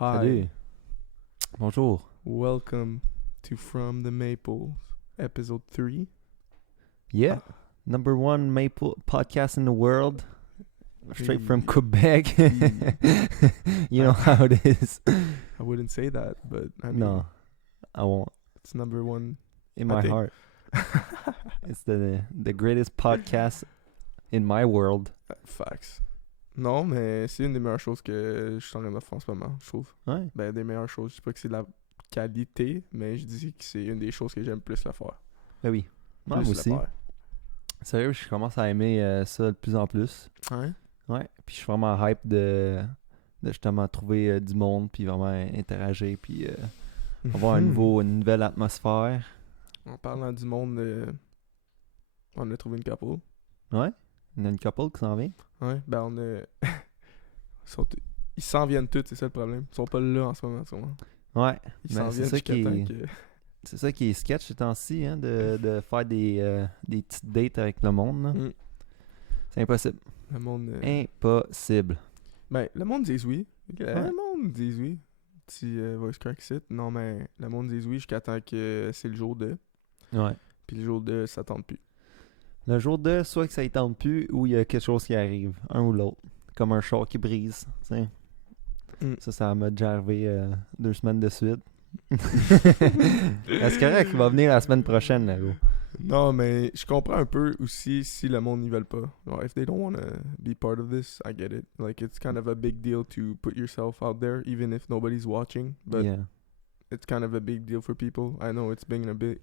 Hi. Salut. Bonjour. Welcome to From the Maples, episode 3. Yeah. Number one maple podcast in the world. Straight from Hey. Quebec. You know how it is. I wouldn't say that, but I mean, No, I won't. it's number one. In I my think- heart. It's the greatest podcast in my world. Facts. Non, mais c'est une des meilleures choses que je suis en train de faire en ce moment, je trouve. Ouais. Ben, des meilleures choses. Je dis pas que c'est de la qualité, mais je dis que c'est une des choses que j'aime plus la faire. Ben oui. Moi Plus aussi. la faire. Sérieux, je commence à aimer ça de plus en plus. Ouais. Ouais. Puis je suis vraiment hype de justement trouver du monde, puis vraiment interagir, puis avoir Mhm. une nouvelle atmosphère. En parlant du monde, on a trouvé une couple. Ouais. Il y a une couple qui s'en vient. Ouais, ben on a. Ils s'en viennent tous, c'est ça le problème. Ils sont pas là en ce moment, sûrement. Ouais. Ils Ben, s'en c'est viennent ça jusqu'à qui temps est- que. C'est ça qui est sketch ces temps-ci, hein, de faire des petites dates avec le monde. là. Mm. C'est impossible. Le monde. Impossible. Ben, le monde dit oui. Le Ouais. monde dit oui. Petit voice crack ici. Non, mais le monde dit oui jusqu'à temps que c'est le jour de. Ouais. Puis le jour de, ça tente plus. Le jour de, soit que ça ne tente plus ou il y a quelque chose qui arrive, un ou l'autre. Comme un char qui brise. tu sais. Mm. Ça m'a déjà arrivé 2 semaines de suite. C'est correct, il va venir la semaine prochaine, là, gros. Non, mais je comprends un peu aussi si le monde n'y veut pas. Genre, if they don't want to be part of this, I get it. Like, it's kind of a big deal to put yourself out there, even if nobody's watching. But Yeah. it's kind of a big deal for people. I know it's been a big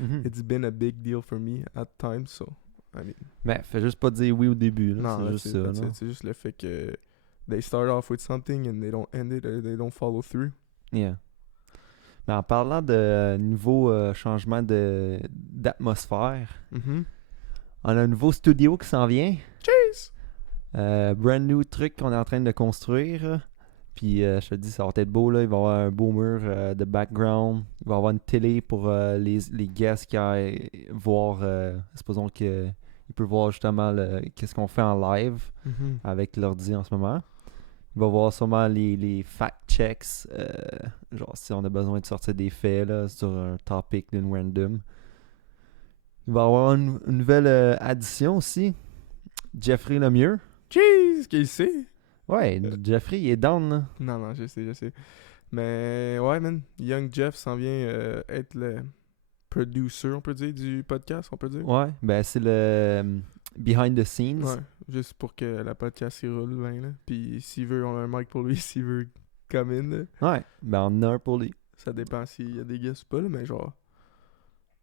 Mhm. it's been a big deal for me at times, so I mean, Mais fais juste pas dire oui au début, là. non, C'est that's juste it, ça, that's là. it. C'est juste le fait que they start off with something and they don't end it or they don't follow through. Yeah. Mais en parlant de nouveau changement d'atmosphère, Mm-hmm. on a un nouveau studio qui s'en vient. Cheers! Brand new truc qu'on est en train de construire. Puis je te dis, ça va être beau, là. Il va y avoir un beau mur de background. Il va y avoir une télé pour les guests qui aillent voir. Supposons qu'ils peuvent voir justement qu'est-ce qu'on fait en live Mm-hmm. avec l'ordi en ce moment. Il va y avoir sûrement les fact-checks. Genre si on a besoin de sortir des faits là, sur un topic d'une random. Il va y avoir une nouvelle addition aussi. Jeffrey Lemieux. Cheers! Qu'il sait? Ouais, Jeffrey, il est down, là. Non, je sais. Mais ouais, man, Young Jeff s'en vient être le producer, on peut dire, du podcast, on peut dire. Ouais, ben c'est le behind the scenes. Ouais, juste pour que la podcast y roule bien, là. Puis s'il veut, on a un mic pour lui, s'il veut come in, là. Ouais, ben on en a un pour lui. Ça dépend s'il y a des guests ou pas, là, mais genre,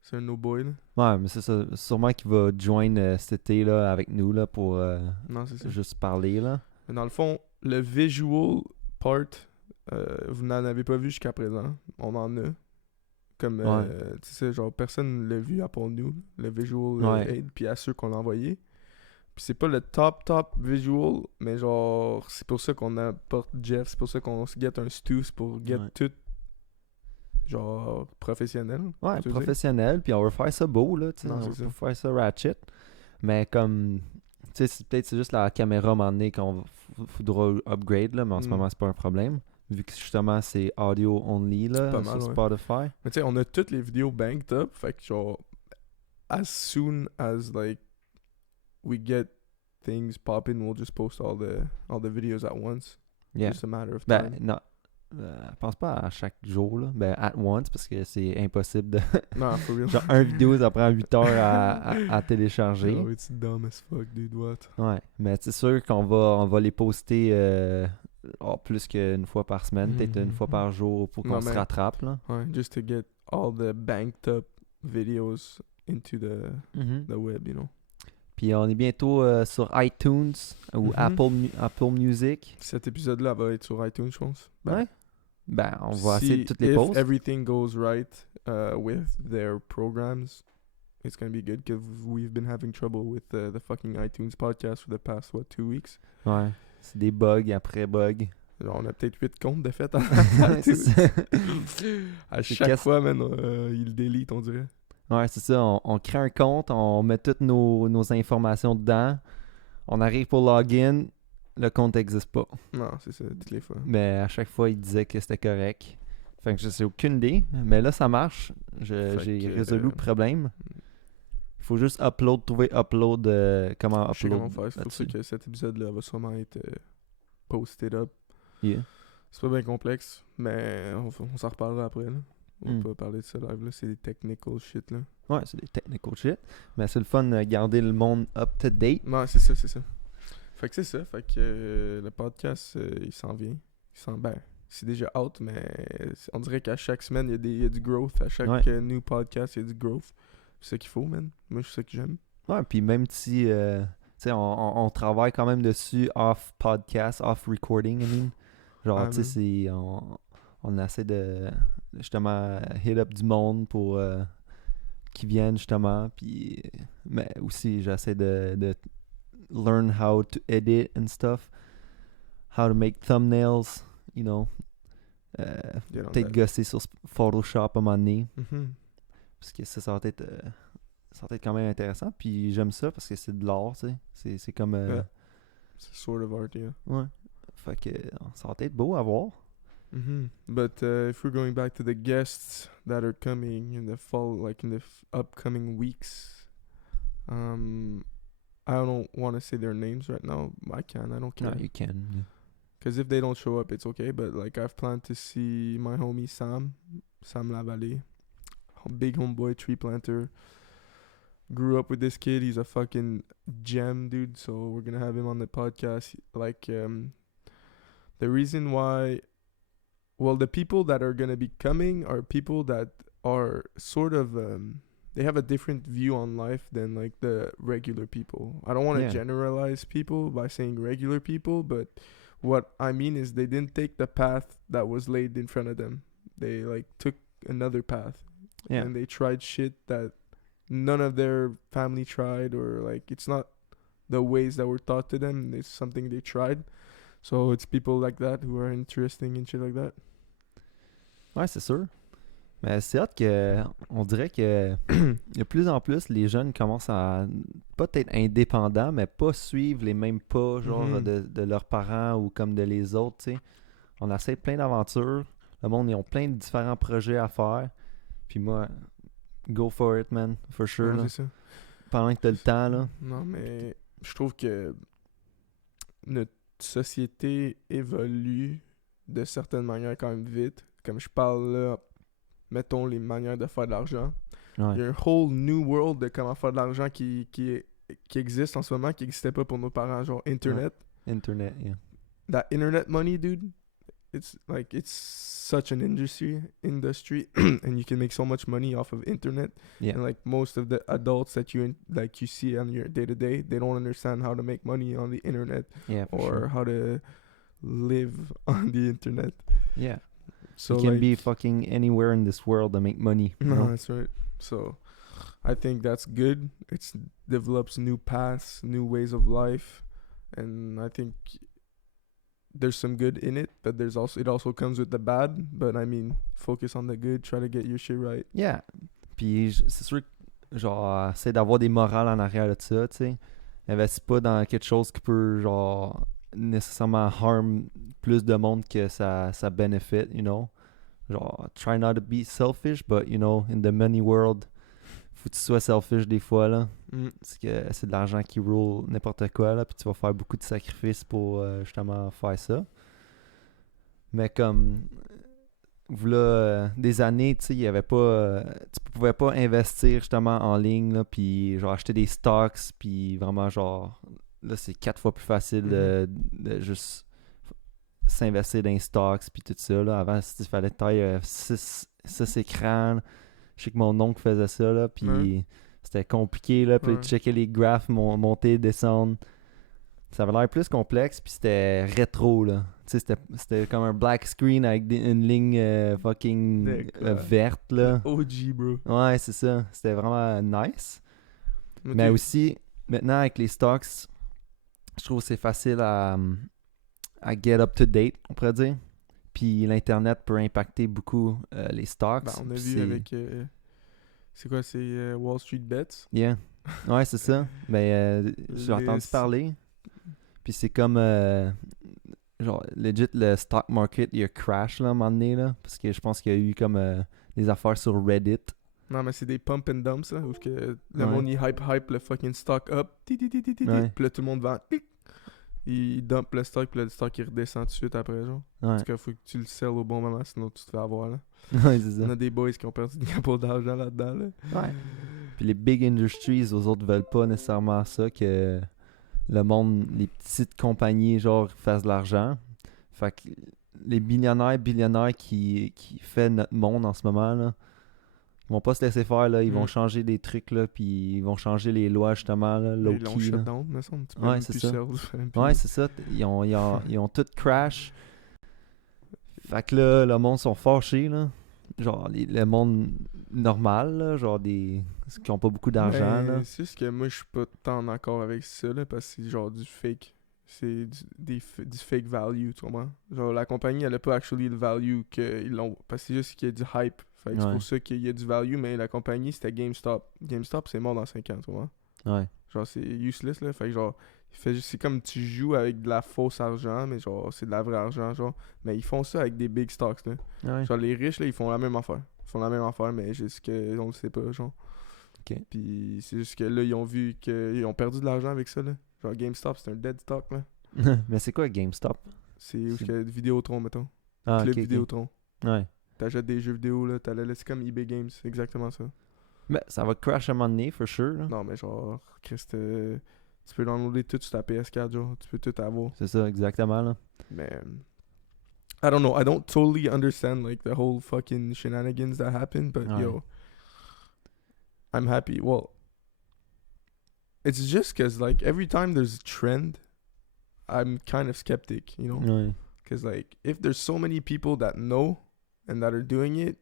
c'est un no-boy, là. Ouais, mais c'est ça. Sûrement qu'il va join cet été là, avec nous là, pour Non, c'est ça. juste parler. Là. Mais dans le fond, le visual part, vous n'en avez pas vu jusqu'à présent. On en a. Comme, tu sais, genre, personne l'a vu à part nous, le visual Ouais. aid, puis à ceux qu'on a envoyé. Puis c'est pas le top visual, mais genre, c'est pour ça qu'on apporte Jeff, c'est pour ça qu'on se get un Stu, c'est pour get Ouais. tout, genre, professionnel. Ouais, tu veux dire. professionnel. Puis on va faire ça beau. Là, tu sais, Non, on c'est va ça. faire ça ratchet. Mais comme. Tu sais, peut-être c'est juste la caméra à un moment donné qu'on faudra upgrade. Là, mais en ce Mm. moment, c'est pas un problème. Vu que justement, c'est audio only là, pas sur mal, ouais. Spotify. Mais tu sais, on a toutes les vidéos banked up, fait que genre, as soon as like we get things popping, we'll just post all the videos at once. Yeah. Just a matter of Ben, time. non. Je pense pas à chaque jour, là. Ben, at once, parce que c'est impossible de. Non, for real. Genre, un vidéo, ça prend 8 heures à télécharger. Oh, it's dumb as fuck, dude, what? Ouais, mais c'est sûr on va les poster plus qu'une fois par semaine, peut-être une fois par jour pour qu'on Non, se mais- rattrape, là. Ouais, just to get all the banked up videos into the web, you know. Puis on est bientôt sur iTunes ou Mhm. Apple Music. Cet épisode-là va être sur iTunes, je pense. Ouais. Ben, on va essayer de toutes les if posts. everything goes right with their programs, it's gonna be good because we've been having trouble with the fucking iTunes podcast for the past 2 weeks. Ouais. C'est des bugs après bugs. Genre, on a peut-être 8 comptes de fait. À C'est ça. À C'est chaque casse- fois, man, il delete, on dirait. Ouais, c'est ça. On crée un compte, on met toutes nos informations dedans. On arrive pour login. le compte n'existe pas. Non, c'est ça, toutes les fois. Mais à chaque fois, il disait que c'était correct. Fait que je sais aucune idée. Mais là, ça marche. Fait J'ai que, résolu le problème. Il faut juste trouver upload, comment Je sais comment upload faire. C'est pour ça là-dessus. que cet épisode-là va sûrement être posted up. Yeah. C'est pas bien complexe, mais on s'en reparlera après. Là. On Mm. va pas parler de ça live. Là. C'est des technical shit. Là. Ouais, c'est des technical shit. Mais c'est le fun de garder le monde up to date. Non, c'est ça, c'est ça. Fait que c'est ça. Fait que le podcast, il s'en vient. C'est déjà out, mais on dirait qu'à chaque semaine, il y a du growth. À chaque new podcast, il y a du growth. C'est ça qu'il faut, man. Moi, c'est ça que j'aime. Ouais, puis même si tu sais, on travaille quand même dessus off podcast, off recording, I mean. Genre, tu sais, on essaie de justement hit up du monde pour qu'ils viennent justement. Puis, mais aussi, j'essaie de learn how to edit and stuff, how to make thumbnails, you know. Peut-être gosser sur Photoshop à un moment donné. Mm-hmm. Parce que ça va être quand même intéressant. Puis j'aime ça parce que c'est de l'art, tu sais. C'est comme... c'est sort of art, yeah. Ouais. Fait que ça va être beau à voir. Mm-hmm. But if we're going back to the guests that are coming in the fall, like in the upcoming weeks, I don't want to say their names right now. I don't care. No, you can. Because if they don't show up, it's okay. But like I've planned to see my homie Sam Lavallée, big homeboy, tree planter. Grew up with this kid. He's a fucking gem, dude. So we're gonna have him on the podcast. Like the reason why, well, the people that are gonna be coming are people that are sort of they have a different view on life than like the regular people. I don't want to generalize people by saying regular people, but what I mean is they didn't take the path that was laid in front of them. They like took another path. Yeah. And they tried shit that none of their family tried, or like it's not the ways that were taught to them. It's something they tried. So it's people like that who are interesting and shit like that. Ouais, c'est sûr. Mais c'est hâte que on dirait que de plus en plus les jeunes commencent à pas être indépendants, mais pas suivre les mêmes pas genre de leurs parents ou comme de les autres, tu sais. On essaie plein d'aventures. Le monde, ils ont plein de différents projets à faire. Puis moi, go for it, man, for sure. Ouais, c'est ça. Pendant que t'as le temps, là. Non, mais je trouve que notre société évolue de certaines manières quand même vite. Comme je parle là, mettons les manières de faire de l'argent. Ouais. Il y a un whole new world de comment faire de l'argent qui existe en ce moment, qui n'existait pas pour nos parents, genre Internet. Ouais. Internet, yeah. That internet money, dude, it's such an industry, and you can make so much money off of internet. Yeah. And like most of the adults that you see on your day to day, they don't understand how to make money on the internet, Yeah, for or sure. how to live on the internet. Yeah. So you can like, be fucking anywhere in this world to make money. You no, know? that's right. So I think that's good. It develops new paths, new ways of life, and I think there's some good in it, but it also comes with the bad. But I mean, focus on the good, try to get your shit right. Yeah. Puis c'est sûr que genre essaie d'avoir des morales en arrière de ça, tu sais. Investis pas dans quelque chose qui peut genre nécessairement harm plus de monde que ça benefit, you know. Genre try not to be selfish, but you know, in the money world, faut que tu sois selfish des fois là. Parce que c'est de l'argent qui rule n'importe quoi là, puis tu vas faire beaucoup de sacrifices pour justement faire ça. Mais comme voilà des années, tu sais, il y avait pas tu pouvais pas investir justement en ligne là, puis genre acheter des stocks, puis vraiment genre là c'est 4 fois plus facile de juste s'investir dans les stocks puis tout ça là. Avant il fallait tailler 6 écrans là. Je sais que mon oncle faisait ça là, puis c'était compliqué là, puis checker les graphes monter, descendre. Ça avait l'air plus complexe, puis c'était rétro là. Tu sais, c'était comme un black screen avec une ligne fucking verte là. OG, bro. Ouais, c'est ça. C'était vraiment nice. Okay. Mais aussi, maintenant avec les stocks, je trouve que c'est facile à get up to date, on pourrait dire. Puis l'internet peut impacter beaucoup les stocks. Ben, on a vu avec c'est quoi, c'est Wall Street Bets. Yeah. Ouais, c'est ça. Mais j'ai entendu parler. Puis c'est comme, genre, legit, le stock market, il a crash, là, à un moment donné, là. Parce que je pense qu'il y a eu comme des affaires sur Reddit. Non, mais c'est des pump and dumps, là, où que le Ouais. monde, il hype le fucking stock up. Ouais. Puis là, tout le monde vend. Il dump le stock, puis là, le stock, il redescend tout de suite après, genre. Ouais, Parce qu'il faut que tu le sell au bon moment, sinon tu te fais avoir, là. ouais c'est On ça. a des boys qui ont perdu des capos d'argent là-dedans, là. Ouais. Puis les big industries, aux autres veulent pas nécessairement ça, que le monde, les petites compagnies, genre, fassent de l'argent. Fait que les billionnaires qui fait notre monde en ce moment, là, ils vont pas se laisser faire, là. Ils vont changer des trucs, là, puis ils vont changer les lois, justement, là, Ils l'ont low-key, shut là. down, me semble. Tu peux Ouais, même c'est plus ça. sell. Ouais, c'est ça. Ils ont tout crash. Fait que là, le monde sont fâchés, là. Genre, le monde normal, là, genre des... qui ont pas beaucoup d'argent, là. C'est juste que moi, je suis pas tant d'accord avec ça, là, parce que c'est genre du fake. C'est du fake value, tu comprends? Genre, la compagnie, elle a pas actually le value qu'ils l'ont. Parce que c'est juste qu'il y a du hype. Fait que c'est Ouais. pour ça qu'il y a du value, mais la compagnie, c'était GameStop. GameStop, c'est mort dans 5 ans, tu vois? Ouais. Genre, c'est useless, là. Fait que genre, c'est comme tu joues avec de la fausse argent, mais genre, c'est de la vraie argent, genre. Mais ils font ça avec des big stocks, là. Ouais. Genre, les riches, là, ils font la même affaire. Ils font la même affaire, mais juste qu'on le sait pas, genre. Ok. Puis c'est juste que là, ils ont vu qu'ils ont perdu de l'argent avec ça, là. Genre, GameStop, c'est un dead stock, là. Mais c'est quoi GameStop? C'est où C'est- qu'il y a Vidéotron, mettons. Ah, Club ok, ok. Vidéotron. Ouais. T'achètes des jeux vidéo, là, c'est comme eBay Games, c'est exactement ça. Mais ça va crash à un moment donné, for sure, là. Non, mais genre, Christ, tu peux downloader tout sur ta PS4, genre, tu peux tout avoir. C'est ça, exactement, là. Mais, I don't know, I don't totally understand, like, the whole fucking shenanigans that happen, but Ouais. yo, I'm happy. Well, it's just because, like, every time there's a trend, I'm kind of skeptic, you know? Ouais. Because, like, if there's so many people that know and that are doing it,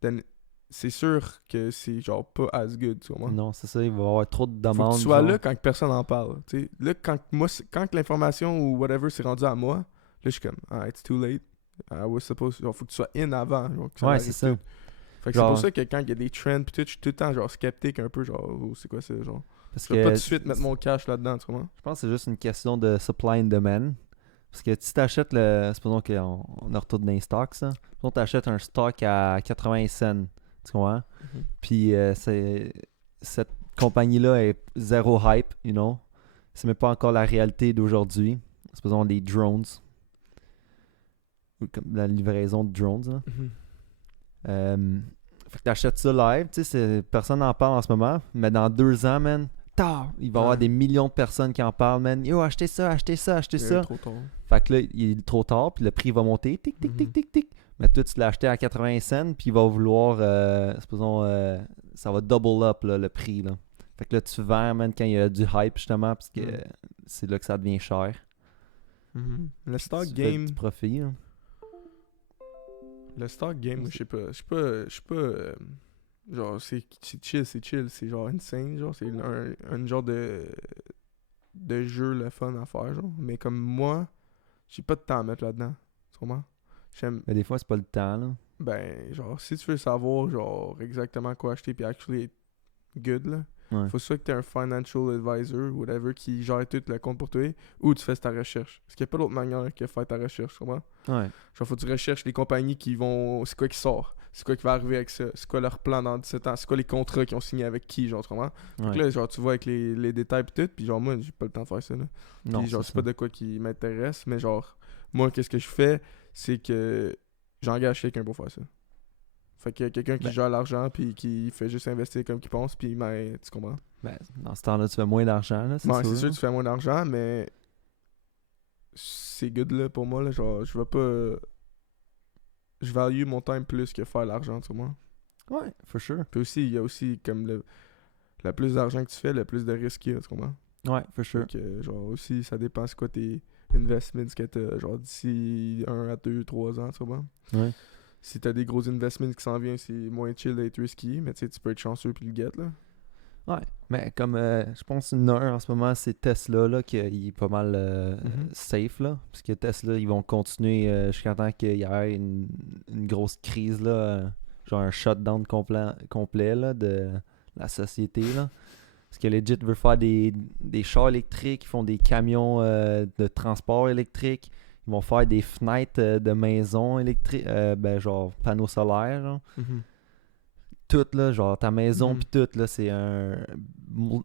then c'est sûr que c'est genre pas as good, tu vois. Non, c'est ça, il va y avoir trop de Faut demandes. que tu sois genre. là quand que personne en parle. Tu sais. Là, quand que l'information ou whatever s'est rendu à moi, là, je suis comme, ah, it's too late. I was supposed. Genre, faut que tu sois in avant. Genre, que ça Ouais, arrive c'est ça. tout. Fait que Genre- c'est pour ça que quand il y a des trends, pis tout, je suis tout le temps genre sceptique un peu, genre, oh, c'est quoi ça, genre. Parce Je vais pas tout de que suite mettre mon cash là-dedans, tu vois. je pense que c'est juste une question de supply and demand. Parce que si t'achètes le... Supposons qu'on on retourne dans les stocks, ça. Supposons que t'achètes un stock à 80 cents, tu comprends? Puis cette compagnie-là est zéro hype, you know? C'est même pas encore la réalité d'aujourd'hui. Supposons les drones. Ou comme la livraison de drones, là. Fait que t'achètes ça live, tu sais, personne n'en parle en ce moment, mais dans 2 ans, man, il va y avoir Ouais. des millions de personnes qui en parlent, man. Yo, achetez ça, achetez ça, achetez ça. Trop tard. Fait que là, il est trop tard, puis le prix va monter, tic, tic, tic, tic, tic. Mais toi, tu l'as acheté à 80 cents, puis il va vouloir, supposons, ça va double up, là, le prix, là. Fait que là, tu vends, man, quand il y a du hype, justement, parce que c'est là que ça devient cher. Le stock Tu fais game. du profit, là. Le stock game, je sais pas. Je suis pas. Genre, c'est chill, c'est genre insane, genre, c'est un genre de jeu le fun à faire, genre. Mais comme moi, j'ai pas de temps à mettre là-dedans. Tu comprends? J'aime. Mais des fois, c'est pas le temps, là. Ben, genre, si tu veux savoir, genre, exactement quoi acheter puis actually être good, là, Ouais. faut soit que t'aies un financial advisor, whatever, qui gère tout le compte pour toi, ou tu fais ta recherche. Parce qu'il n'y a pas d'autre manière que faire ta recherche, tu comprends? Ouais. Genre, faut que tu recherches les compagnies qui vont. C'est quoi qui sort? C'est quoi qui va arriver avec ça? C'est quoi leur plan dans 17 ans? C'est quoi les contrats qu'ils ont signés avec qui, genre, tu comprends? Ouais. Donc là, genre, tu vois avec les détails pis tout, pis genre, moi, j'ai pas le temps de faire ça, là. Non, Puis genre, c'est c'est pas de quoi qui m'intéresse, mais genre, moi, qu'est-ce que je fais? C'est que j'engage quelqu'un pour faire ça. Fait qu'il y a quelqu'un qui Ben. gère l'argent, puis qui fait juste investir comme qu'il pense, puis ben, tu comprends? Ben, dans ce temps-là, tu fais moins d'argent, là, c'est Ouais, sûr. c'est sûr, tu fais moins d'argent, mais c'est good, là, pour moi, là. Genre, je vais pas. Je value mon time plus que faire l'argent, tu vois. Ouais, for sure. Puis aussi, il y a aussi comme le plus d'argent que tu fais, le plus de risques qu'il y a, tu comprends? Ouais, for sure. Donc, genre, aussi, ça dépend c'est quoi tes investments que t'as, genre, d'ici 1 à 2, 3 ans, tu comprends? Ouais. Si t'as des gros investments qui s'en viennent, c'est moins chill d'être risky, mais tu sais, tu peux être chanceux puis le get, là. Ouais, mais comme je pense une en ce moment, c'est Tesla là, qui est pas mal safe là. Parce que Tesla, ils vont continuer jusqu'à temps qu'il y ait une grosse crise là, genre un shutdown complet là, de la société là. Parce que legit veut faire des chars électriques, ils font des camions de transport électrique, ils vont faire des fenêtres de maisons électriques, ben genre panneaux solaires, genre. Mhm. Tout là, genre ta maison Mhm. pis tout là, c'est un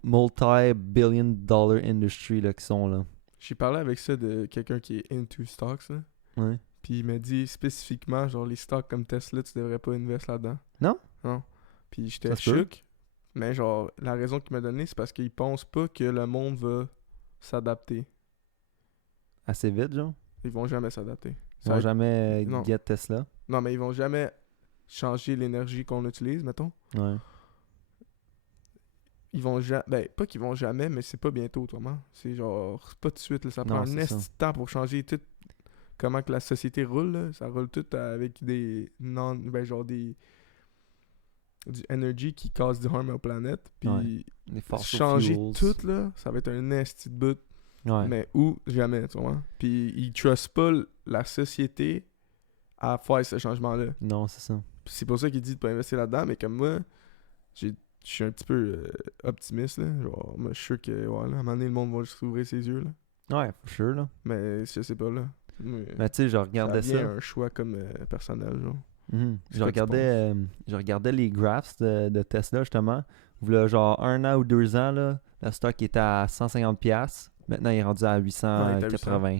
multi-billion dollar industry là qui sont là. J'ai parlé avec ça de quelqu'un qui est into stocks, là. Ouais. Puis il m'a dit spécifiquement, genre les stocks comme Tesla, tu devrais pas investir là-dedans. Non? Non. Puis j'étais Ça se peut. choqué. Mais genre, la raison qu'il m'a donné, c'est parce qu'il pense pas que le monde va s'adapter. Assez vite, genre. Ils vont jamais s'adapter. Ils vont jamais Non. get Tesla. Non, mais ils vont jamais changer l'énergie qu'on utilise, mettons. Ouais. Ils vont jamais. Ben, pas qu'ils vont jamais, mais c'est pas bientôt, autrement. C'est genre, c'est pas tout de suite, là. Ça Non, prend un c'est esti ça. de temps pour changer tout. Comment que la société roule, là. Ça roule tout avec des. Non. Ben, genre des. Du energy qui casse du harm aux planètes. Puis Ouais. Les fossil changer fuels. tout, là, ça va être un esti de bout. Ouais. Mais où jamais, tu vois. Puis ils trustent pas la société à faire ce changement-là. Non, c'est ça. Puis c'est pour ça qu'il dit de pas investir là-dedans, mais comme moi, je suis un petit peu optimiste, là. Genre, moi, je suis sûr que, ouais, là, à un moment donné, le monde va juste ouvrir ses yeux, là. Ouais, for sure, là. Mais je sais pas, là. Mais tu sais, je regardais ça. ça. Un choix comme personnel, genre. Mhm. C'est quoi que tu Je regardais les graphs de Tesla, justement. V'là genre 1 an ou 2 ans, là, le stock était à 150$. Maintenant, il est rendu à Ouais, il est à 880.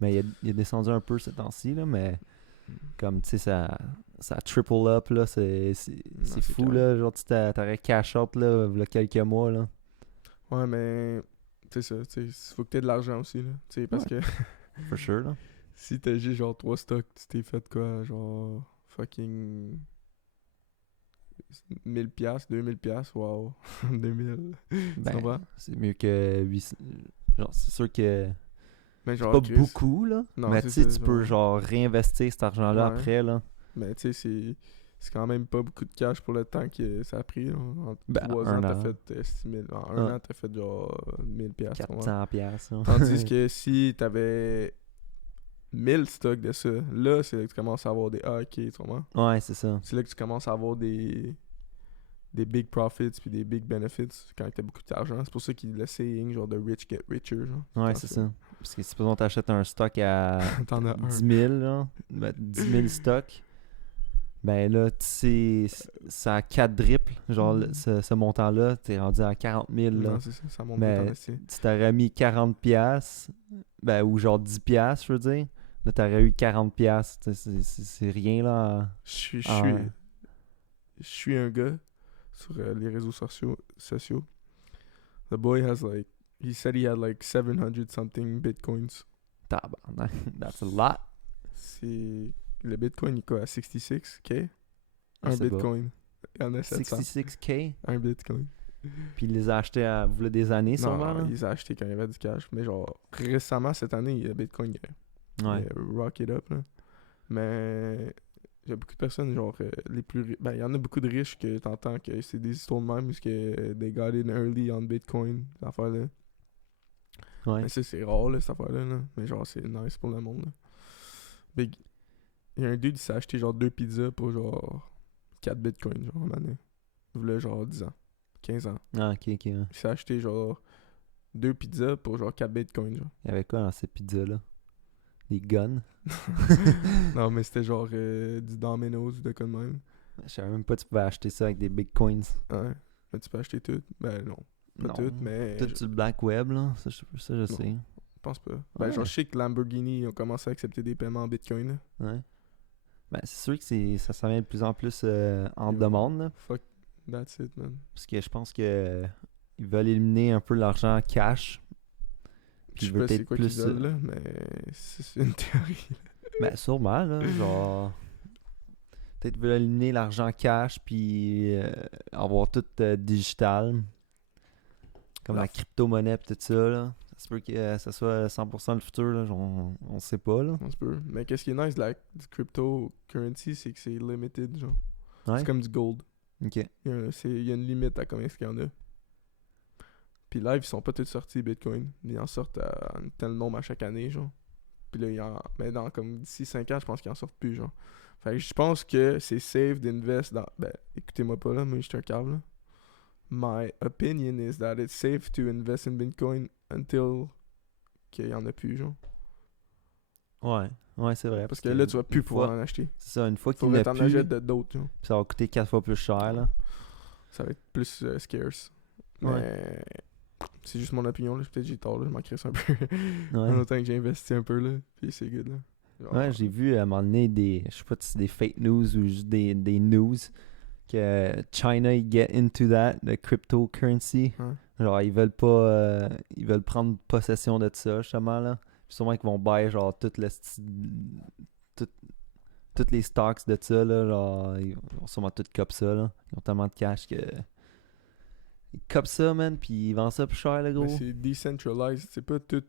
Mais il est descendu un peu ces temps-ci, là, mais comme, tu sais, ça triple up, là. C'est c'est fou, clair. là. Genre, tu t'aurais cash out, là, v'là quelques mois, là. Ouais, mais. C'est ça, tu sais, faut que t'aies de l'argent aussi, là. Tu sais, parce Ouais. que For sure, là. si t'as juste genre 3 stocks, tu t'es fait quoi, genre fucking 1000$, 2000$, wow. 2000. Ben, comprends? c'est mieux que 800. Genre, c'est sûr que Mais c'est genre, pas Chris, beaucoup, là. Non, Mais c'est tu sais, ça, tu peux, genre. genre, réinvestir cet argent-là Ouais. après, là. Mais tu sais, c'est quand même pas beaucoup de cash pour le temps que ça a pris, là. En Ben, 3 un ans, t'as an. fait 6000. En Ouais. 1 an, t'as fait genre 1000$. tu comprends? 400$. Là. Tandis que si t'avais 1000 stocks de ça, là, c'est là que tu commences à avoir des ok, tu comprends? Ouais, c'est ça. C'est là que tu commences à avoir des big profits puis des big benefits quand t'as beaucoup d'argent. C'est pour ça qu'il le saying genre de rich get richer, genre. Ouais, Quand c'est ça. Parce que supposons t'achètes un stock à T'en as un. 10 000, là, ben, 10 000 stocks, ben là, tu sais, ça quadruple, genre, ce montant-là, t'es rendu à 40 000, là. Non, c'est ça, ça monte Mais tout en esti. tu t'aurais mis 40$, ben, ou genre 10$, je veux dire, là, t'aurais eu 40$, tu sais, c'est rien, là. Je suis un gars sur les réseaux sociaux. The boy has like, he said he had like 700 something bitcoins. Tabarnak, that's a lot. C'est le bitcoin il est quoi à 66K? Je Un sais pas. bitcoin. Il y en a 700. 66K, Un bitcoin. puis il les a achetés à v'là des années, sûrement, Non, là. il les a achetés quand il y avait du cash. Mais genre, récemment, cette année, le bitcoin il Ouais. a rocket up, là. Mais il y a beaucoup de personnes, genre, les plus ben, il y en a beaucoup de riches que t'entends que c'est des histoires de même, parce que they got in early on bitcoin, cette affaire-là. Ouais. Mais ça, c'est rare, là, cette affaire-là, là. Mais genre, c'est nice pour le monde, là. Big. Il y a un dude qui s'est acheté genre 2 pizzas pour genre 4 bitcoins, genre, en année. Il voulait genre 10 ans, 15 ans. Ah, ok, ok. Ouais. Il s'est acheté genre 2 pizzas pour genre 4 bitcoins, genre. Il y avait quoi dans ces pizzas-là? Des guns? Non, mais c'était genre du Domino's ou de quoi de même. Je savais même pas que tu pouvais acheter ça avec des bitcoins. Ouais. Mais tu peux acheter tout. Ben non, pas Non. tout, mais Tout je sur le black web, là. Ça, je sais. pense pas. Ben Ouais. genre, je sais que Lamborghini ont commencé à accepter des paiements en bitcoin, là. Ouais. Ben, c'est sûr que ça s'en vient de plus en plus en Yo. demande, là. Fuck, that's it, man. Parce que je pense que ils veulent éliminer un peu l'argent cash. Je Puis sais ils veulent pas c'est peut-être quoi plus. qu'ils veulent, là, mais c'est une théorie. Ben, sûrement, là. Genre. Peut-être veulent éliminer l'argent cash, puis avoir tout digital. Comme la crypto-monnaie, pis tout ça, là. Ça se peut que ça soit 100% le futur, là. On sait pas, là. On se peut. Mais qu'est-ce qui est nice, du cryptocurrency, c'est que c'est limited, genre. Ouais. C'est comme du gold. Ok. Il y a une limite à combien qu'il y en a. Puis live, ils sont pas tous sortis Bitcoin. Ils en sortent à un tel nombre à chaque année, genre. Puis là, mais dans comme d'ici 5 ans, je pense qu'ils en sortent plus, genre. Fait que je pense que c'est safe d'invest dans. Ben, écoutez-moi pas là, mais je suis un câble, là. my opinion is that it's safe to invest in Bitcoin until qu'il y en a plus, genre. Ouais, c'est vrai. Parce que là, tu vas plus une pouvoir fois- en acheter. C'est ça, une fois qu'il Faudrait n'y que en a t'en achètes plus, d'autres, genre. ça va coûter 4 fois plus cher, là. Ça va être plus scarce. Mais Ouais. c'est juste mon opinion, là. Peut-être que j'ai tort, là. Je m'en crisse un peu. Ouais. En autant que j'ai investi un peu, là. Puis c'est good, là. Genre, Ouais, j'ai vu à un moment donné je sais pas si c'est des fake news ou juste des news, que China, ils get into that, the cryptocurrency. hein. Genre, ils veulent pas, ils veulent prendre possession de ça, justement, là. Puis sûrement qu'ils vont buy, genre, toutes les stocks de ça, là. Genre, ils vont sûrement tout cop ça, là. Ils ont tellement de cash que. Ils copent ça, man, puis ils vendent ça plus cher, le Mais gros. c'est decentralized. C'est pas tout.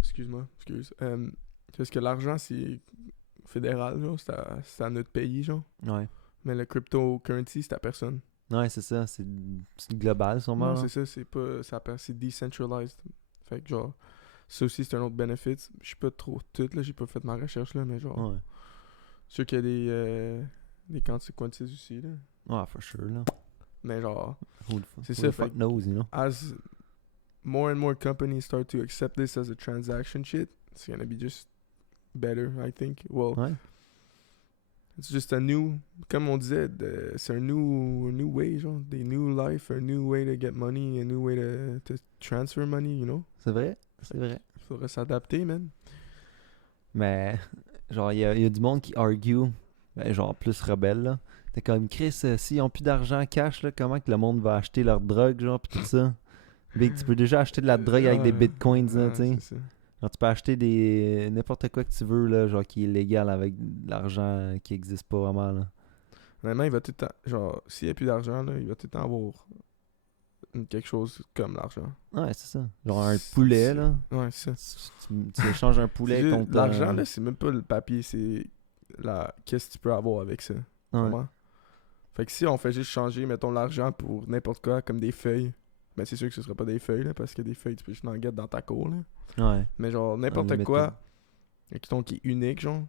Excuse. Parce que l'argent, c'est fédéral, genre. C'est à notre pays, genre. Ouais. Mais le cryptocurrency, c'est à personne. Ouais, c'est ça. C'est global, sûrement. Non, là. c'est ça. C'est pas. C'est decentralized. Fait que, genre. Ça aussi, c'est un autre benefit. Je suis pas trop tout, là. J'ai pas fait ma recherche, là. Mais, genre. Ouais. Sûr qu'il y a des quantités aussi, là. Ouais, for sure, là. Mais, genre. C'est Who ça, the fuck fait- knows, you know? As more and more companies start to accept this as a transaction shit, it's gonna be just better, I think. Well, Ouais. it's just a new, comme on disait, c'est un new way, genre, des new life, a new way to get money, a new way to transfer money, you know? C'est vrai. C'est vrai. Faudrait s'adapter, man. Mais, genre, il y a du monde qui argue, ben, genre, plus rebelle, là. T'es comme, Chris, s'ils ont plus d'argent cash, là, comment que le monde va acheter leur drogue, genre, pis tout ça? Big, tu peux déjà acheter de la drogue avec des bitcoins, là, tu sais. C'est ça. Genre, tu peux acheter n'importe quoi que tu veux, là, genre, qui est légal avec de l'argent qui existe pas vraiment, là. Honnêtement, il va tout le temps, genre, s'il y a plus d'argent, là, il va tout le temps avoir quelque chose comme l'argent. Ouais, c'est ça. Genre, un poulet, là. Ouais, c'est ça. Tu échanges un poulet C'est juste- contre... L'argent, là, c'est même pas le papier, c'est qu'est-ce que tu peux avoir avec ça. Ouais. Comment? Fait que si on fait juste changer, mettons, l'argent pour n'importe quoi, comme des feuilles, ben c'est sûr que ce sera pas des feuilles, là, parce que des feuilles, tu peux juste en guetter dans ta cour, là. Ouais. Mais genre, n'importe Unlimited. quoi, qui est unique, genre,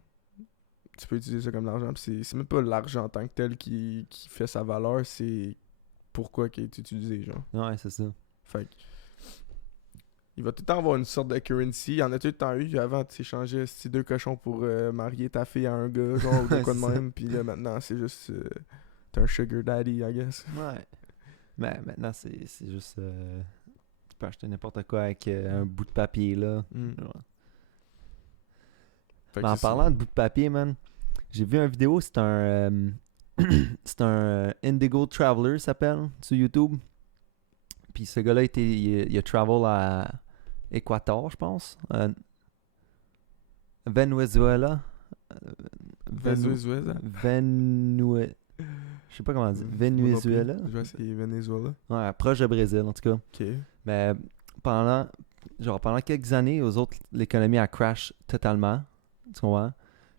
tu peux utiliser ça comme l'argent. Puis c'est même pas l'argent en tant que tel qui fait sa valeur, c'est pourquoi qui est utilisé, genre. Ouais, c'est ça. Fait que, il va tout le temps avoir une sorte de currency. Il y en a tout le temps eu. Avant, tu échangeais ces deux cochons pour marier ta fille à un gars, genre, ou de quoi de C'est ça. même. Puis là, maintenant, c'est juste. T'es un sugar daddy, I guess. Ouais. Mais maintenant, c'est juste... tu peux acheter n'importe quoi avec un bout de papier, là. Mm. Genre. Fait que Mais en c'est ça. parlant de bout de papier, man, j'ai vu une vidéo, c'est un... c'est un Indigo Traveler, s'appelle, sur YouTube. Puis ce gars-là, il a travel à Équateur, je pense. Venezuela. Venezuela. Je sais pas comment dire. Venezuela. Je vais essayer Venezuela. Ouais, proche de Brésil, en tout cas. Ok. Mais pendant quelques années, aux autres, l'économie a crash totalement. Tu comprends?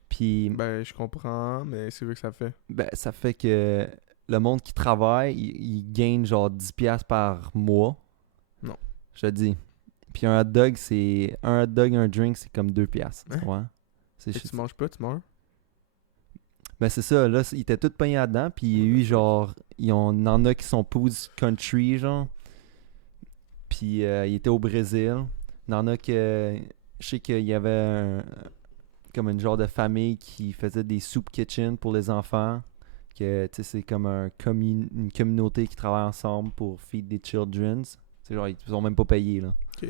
Puis Ben, je comprends, mais c'est vrai que ça fait. ben, ça fait que le monde qui travaille, il gagne genre 10$ par mois. Non. Je te dis. Puis un hot dog, un drink, c'est comme 2$. Tu Hein? comprends? C'est Et tu manges pas, tu meurs. Ben c'est ça, là, ils étaient tous pognés là-dedans, puis il y a eu genre, il y en a qui sont Pools Country, genre, puis il était au Brésil. Il y en a que, je sais qu'il y avait comme une genre de famille qui faisait des soup kitchen pour les enfants, que, tu sais, c'est comme une communauté qui travaille ensemble pour feed des children. C'est genre, ils sont même pas payés, là. Ok.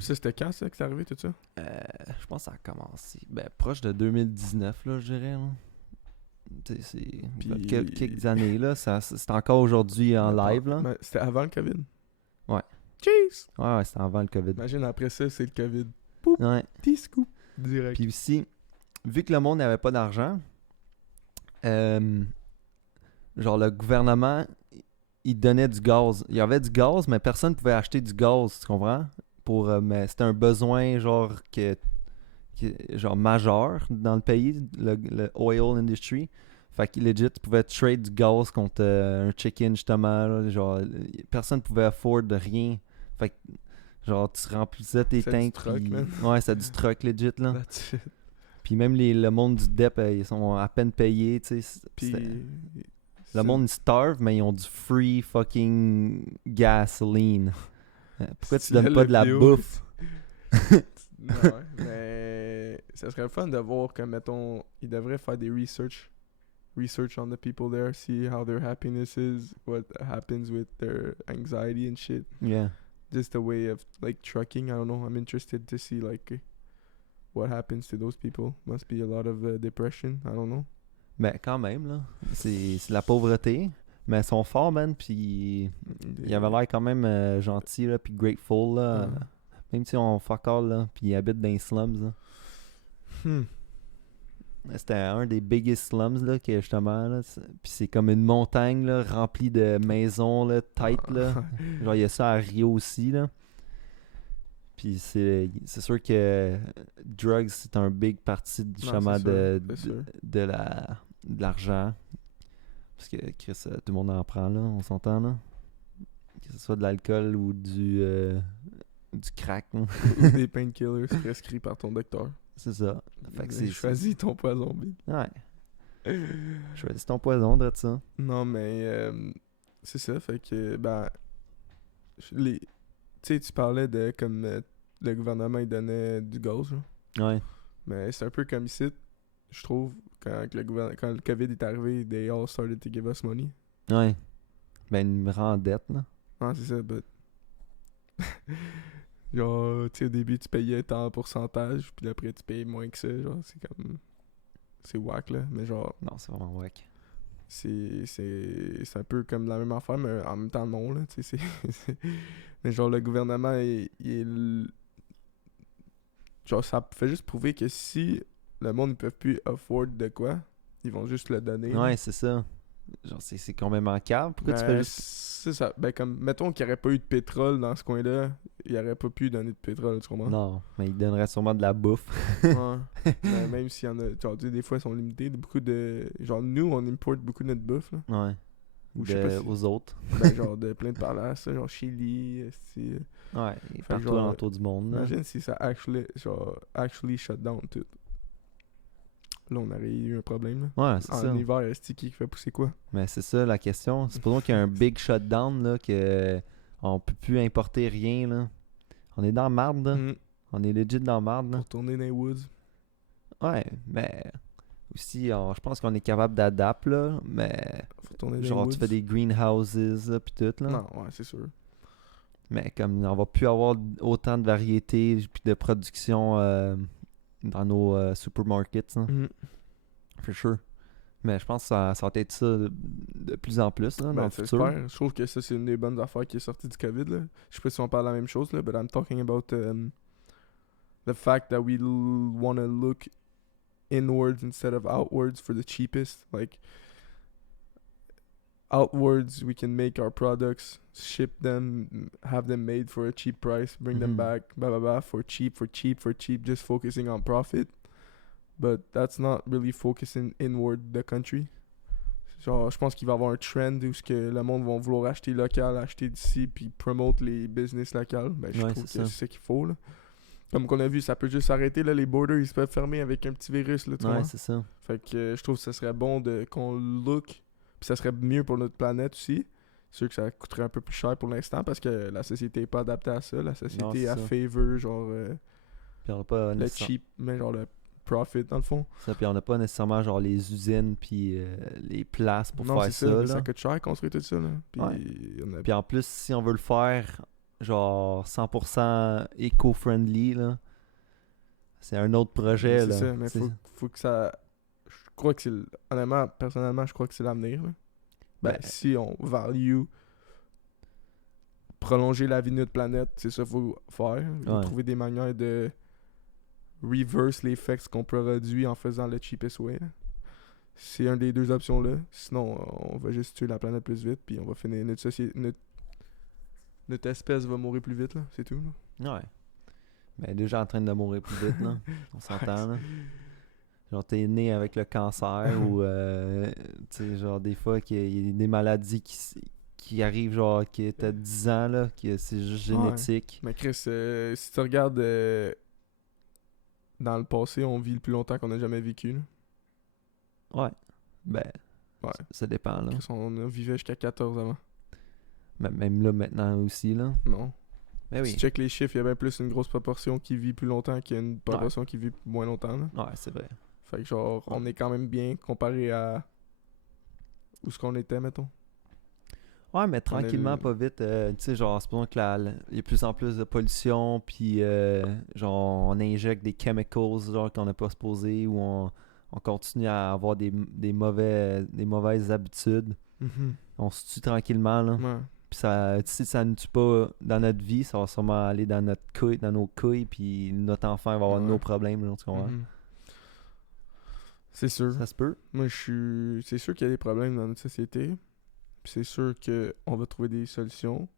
Ça, c'était quand ça que c'est arrivé tout ça? Je pense que ça a commencé, ben, proche de 2019, là, je dirais, là. Tu sais, c'est Puis- quelques années, là. C'est encore aujourd'hui en live, là. Ben, c'était avant le COVID. Ouais. Cheese! Ouais, c'était avant le COVID. Imagine après ça, c'est le COVID. Ouais. Petit scoop. Direct. Puis aussi, vu que le monde n'avait pas d'argent, genre le gouvernement, il donnait du gaz. Il y avait du gaz, mais personne ne pouvait acheter du gaz, tu comprends? Mais c'était un besoin genre genre majeur dans le pays, le oil industry. Fait que legit, tu pouvais trade du gaz contre un chicken justement. Là, genre, personne ne pouvait afford de rien. Fait que genre, tu remplissais tes C'est du tanks. truck, puis- man. Ouais, c'est du truck legit là. That's it. Puis même le monde du DEP, ils sont à peine payés, tu sais. Puis, Le monde, ils starve, mais ils ont du free fucking gasoline. Pourquoi tu donnes pas de la bouffe? Ouais, mais ça serait fun de voir que, mettons, ils devraient faire des research on the people there, see how their happiness is, what happens with their anxiety and shit. Yeah. Just a way of, like, trucking, I don't know, I'm interested to see, like, what happens to those people. Must be a lot of depression, I don't know. Ben, quand même, là. C'est de la pauvreté. Mais ils sont forts, man. Puis il avait l'air quand même gentil, là. Puis grateful, là. Même si on fuck all, là. Puis ils habitent dans les slums, là. C'était un des biggest slums, là, que justement, là. Puis c'est comme une montagne, là, remplie de maisons, là, tight, là. Genre, il y a ça à Rio aussi, là. Puis c'est sûr que drugs, c'est un big partie justement de l'argent. Parce que Chris, tout le monde en prend, là, on s'entend, là. Que ce soit de l'alcool ou du crack, là. Ou des painkillers prescrits par ton docteur. C'est ça. Fait que choisis ton poison, big. Ouais. Choisis ton poison, de ça. Non, mais c'est ça, fait que, ben, tu sais, tu parlais de comme le gouvernement il donnait du gaz, là. Ouais. Mais c'est un peu comme ici, je trouve, quand le COVID est arrivé, they all started to give us money. Ouais. Ben, ils me rend en dette, là. Ah, c'est ça, but... genre, tu sais, au début, tu payais tant en pourcentage, puis après, tu payes moins que ça, genre, c'est comme... C'est whack, là, mais genre... Non, c'est vraiment whack. C'est un peu comme la même affaire, mais en même temps, non, là, tu sais, mais genre, le gouvernement, genre, ça fait juste prouver que si le monde ne peut plus afford de quoi, ils vont juste le donner. Ouais, là. c'est ça. Genre, c'est quand même manquable. Pourquoi tu fais juste... C'est ça. Ben, comme, mettons qu'il n'y aurait pas eu de pétrole dans ce coin-là, il aurait pas pu donner de pétrole, tu comprends? Non, mais il donnerait sûrement de la bouffe. Ouais. Mais même s'il y en a, genre, tu sais, des fois, ils sont limités. Beaucoup de... Genre, nous, on importe beaucoup de notre bouffe, là. Ouais. Ou je sais pas si... Aux autres. Ben, genre, de plein de palaces, genre Chili, Ouais, et Fait partout genre, autour du monde. Là. Imagine si ça actually shut down tout. Là, on aurait eu un problème, là. Ouais, c'est En ça. hiver, est-ce qui fait pousser quoi? Mais c'est ça la question. Supposons qu'il y a un big shutdown, là, que on peut plus importer rien, là. On est dans la marde, là. On est legit dans la marde, là. Pour tourner dans les woods. Ouais, mais aussi, je pense qu'on est capable d'adapter, là, mais Faut tourner dans genre les tu fais woods. des greenhouses, là, pis tout, là. Non, ouais, c'est sûr. Mais comme on va plus avoir autant de variétés puis de production dans nos supermarkets, là. For sure. Mais je pense que ça va être ça de plus en plus, là, dans Ben, le c'est futur. super. Je trouve que ça, c'est une des bonnes affaires qui est sortie du COVID, là. Je sais pas si on parle de la même chose, là, but I'm talking about the fact that we want to look inwards instead of outwards for the cheapest. Like, outwards, we can make our products, ship them, have them made for a cheap price, bring them back, blah, blah, blah, for cheap, just focusing on profit. But that's not really focusing inward the country. Genre, je pense qu'il va y avoir un trend où ce que le monde va vouloir acheter local, acheter d'ici, puis promote les business locales. Ben, je trouve que c'est ça qu'il faut, là. Comme qu'on a vu, ça peut juste s'arrêter, là, les borders, ils se peuvent fermer avec un petit virus, là, tu vois. Ouais, c'est ça. Fait que je trouve que ça serait bon qu'on look, puis ça serait mieux pour notre planète aussi. C'est sûr que ça coûterait un peu plus cher pour l'instant parce que la société est pas adaptée à ça. La société a favor, genre, Puis on a pas le cheap, mais genre le profit, dans le fond. Ça, puis on n'a pas nécessairement genre les usines puis les places pour faire ça. Non, là. ça coûte cher construire tout ça, là. Puis, ouais. Puis en plus, si on veut le faire genre 100% éco-friendly, là, c'est un autre projet. C'est là. ça, mais faut que ça... Je crois que c'est... Honnêtement, personnellement, je crois que c'est l'avenir, là. Ben, si on value prolonger la vie de notre planète, c'est ça qu'il faut faire. Il faut trouver des manières de reverse l'effet qu'on produit en faisant le cheapest way. Là. C'est une des deux options là. Sinon, on va juste tuer la planète plus vite, puis on va finir notre société, notre espèce va mourir plus vite là. C'est tout. Là. Ouais. Mais déjà en train de mourir plus vite là. On s'entend là. Genre t'es né avec le cancer ou tu sais genre des fois qu'il y a des maladies qui arrivent genre qui t'as 10 ans là, que c'est juste génétique. Mais Chris, si tu regardes dans le passé, on vit le plus longtemps qu'on a jamais vécu. Là. Ouais. Ben Ouais. Ça dépend, là. On vivait jusqu'à 14 avant. Même là, maintenant aussi, là. Non. Mais Si oui. tu check les chiffres, il y a bien plus une grosse proportion qui vit plus longtemps qu'il y a une proportion qui vit moins longtemps. Là. Ouais, c'est vrai. Fait que genre, on est quand même bien comparé à où ce qu'on était, mettons. Ouais, mais On est tranquillement, le- pas vite. Tu sais, genre, supposons que il y a de plus en plus de pollution, puis genre, on injecte des chemicals, genre, qu'on n'a pas supposé, ou on continue à avoir des mauvaises habitudes. Mhm. On se tue tranquillement, là. Ouais. Puis ça, si ça ne tue pas dans notre vie, ça va sûrement aller dans nos couilles, puis notre enfant va avoir Ouais. nos problèmes, là, tu comprends? Mhm. C'est sûr. Ça se peut. Moi, c'est sûr qu'il y a des problèmes dans notre société. Puis c'est sûr qu'on va trouver des solutions.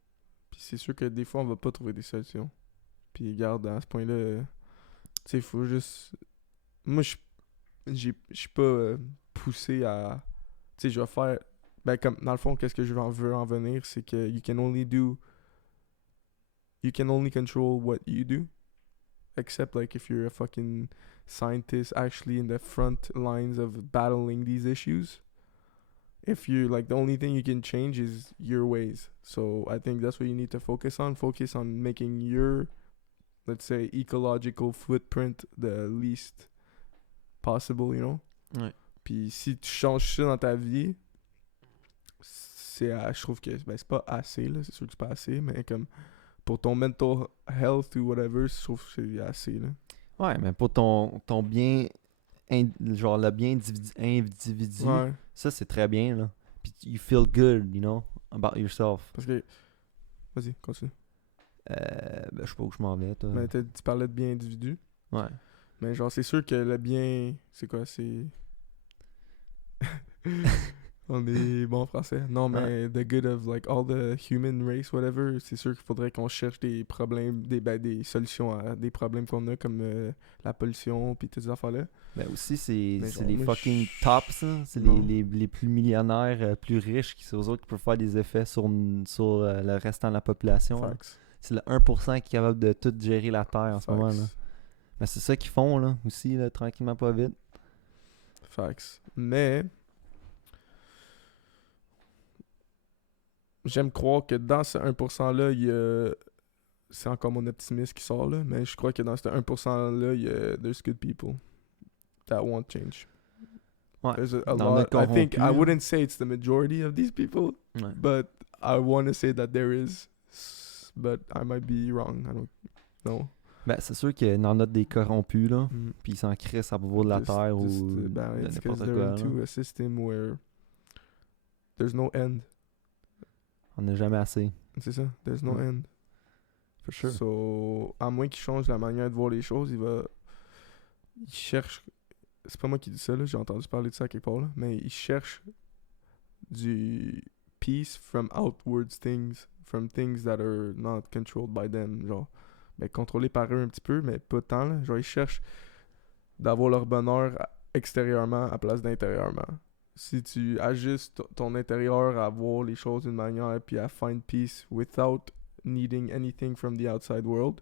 Puis c'est sûr que des fois, on va pas trouver des solutions. Puis regarde, à ce point-là, tu sais, il faut juste. Moi, je suis pas poussé à. Tu sais, je vais faire. Ben, comme, dans le fond, qu'est-ce que veux en venir, c'est que you can only control what you do. Except, like, if you're a fucking scientist actually in the front lines of battling these issues. If you're, like, the only thing you can change is your ways. So, I think that's what you need to focus on. Focus on making your, let's say, ecological footprint the least possible, you know? Ouais. Puis si tu changes ça dans ta vie, je trouve que c'est pas assez, là, c'est sûr que c'est pas assez, mais comme pour ton mental health ou whatever, je trouve que c'est assez, là. Ouais, mais pour ton bien, genre le bien individu, Ouais, ça c'est très bien, là. Puis you feel good, you know, about yourself. parce que... Vas-y, continue. Je sais pas où je m'en vais, toi. Mais tu parlais de bien individu, Ouais. mais genre c'est sûr que le bien... C'est quoi, c'est... On est bon en français. Non, mais the good of like all the human race, whatever, c'est sûr qu'il faudrait qu'on cherche des problèmes, des solutions à des problèmes qu'on a comme la pollution puis toutes ces affaires-là. Mais aussi, Mais c'est genre, les moi, fucking tops, hein. C'est Non. les plus millionnaires, plus riches, c'est eux autres qui peuvent faire des effets sur le restant de la population, là. Facts. C'est le 1% qui est capable de tout gérer la Terre en ce Facts. moment, là. Mais c'est ça qu'ils font, là, aussi, là, tranquillement, pas vite. Facts. Mais j'aime croire que dans ce 1%-là, il y a... C'est encore mon optimisme qui sort là, mais je crois que dans ce 1%-là, il y a there's good people that won't change. Ouais. There's a Dans lot. le I think corrompu, I là. wouldn't say it's the majority of these people, Ouais. but I want to say that there is. But I might be wrong. I don't know. Ben, c'est sûr qu'il y en a des corrompus, là. Mm. Puis ils s'en crissent à propos de la Terre ou ben, de it's n'importe because they're quoi, là. into a system where there's no end. On n'a jamais assez. C'est ça. There's no Mm. end. For sure. So, à moins qu'il change la manière de voir les choses, il cherche. C'est pas moi qui dis ça, là. J'ai entendu parler de ça quelque part, là. Mais il cherche du peace from outwards things, from things that are not controlled by them. Genre, ben, contrôlé par eux un petit peu, mais pas tant, là. Genre, ils cherchent d'avoir leur bonheur extérieurement à place d'intérieurement. Si tu ajustes ton intérieur à voir les choses d'une manière puis à find peace without needing anything from the outside world,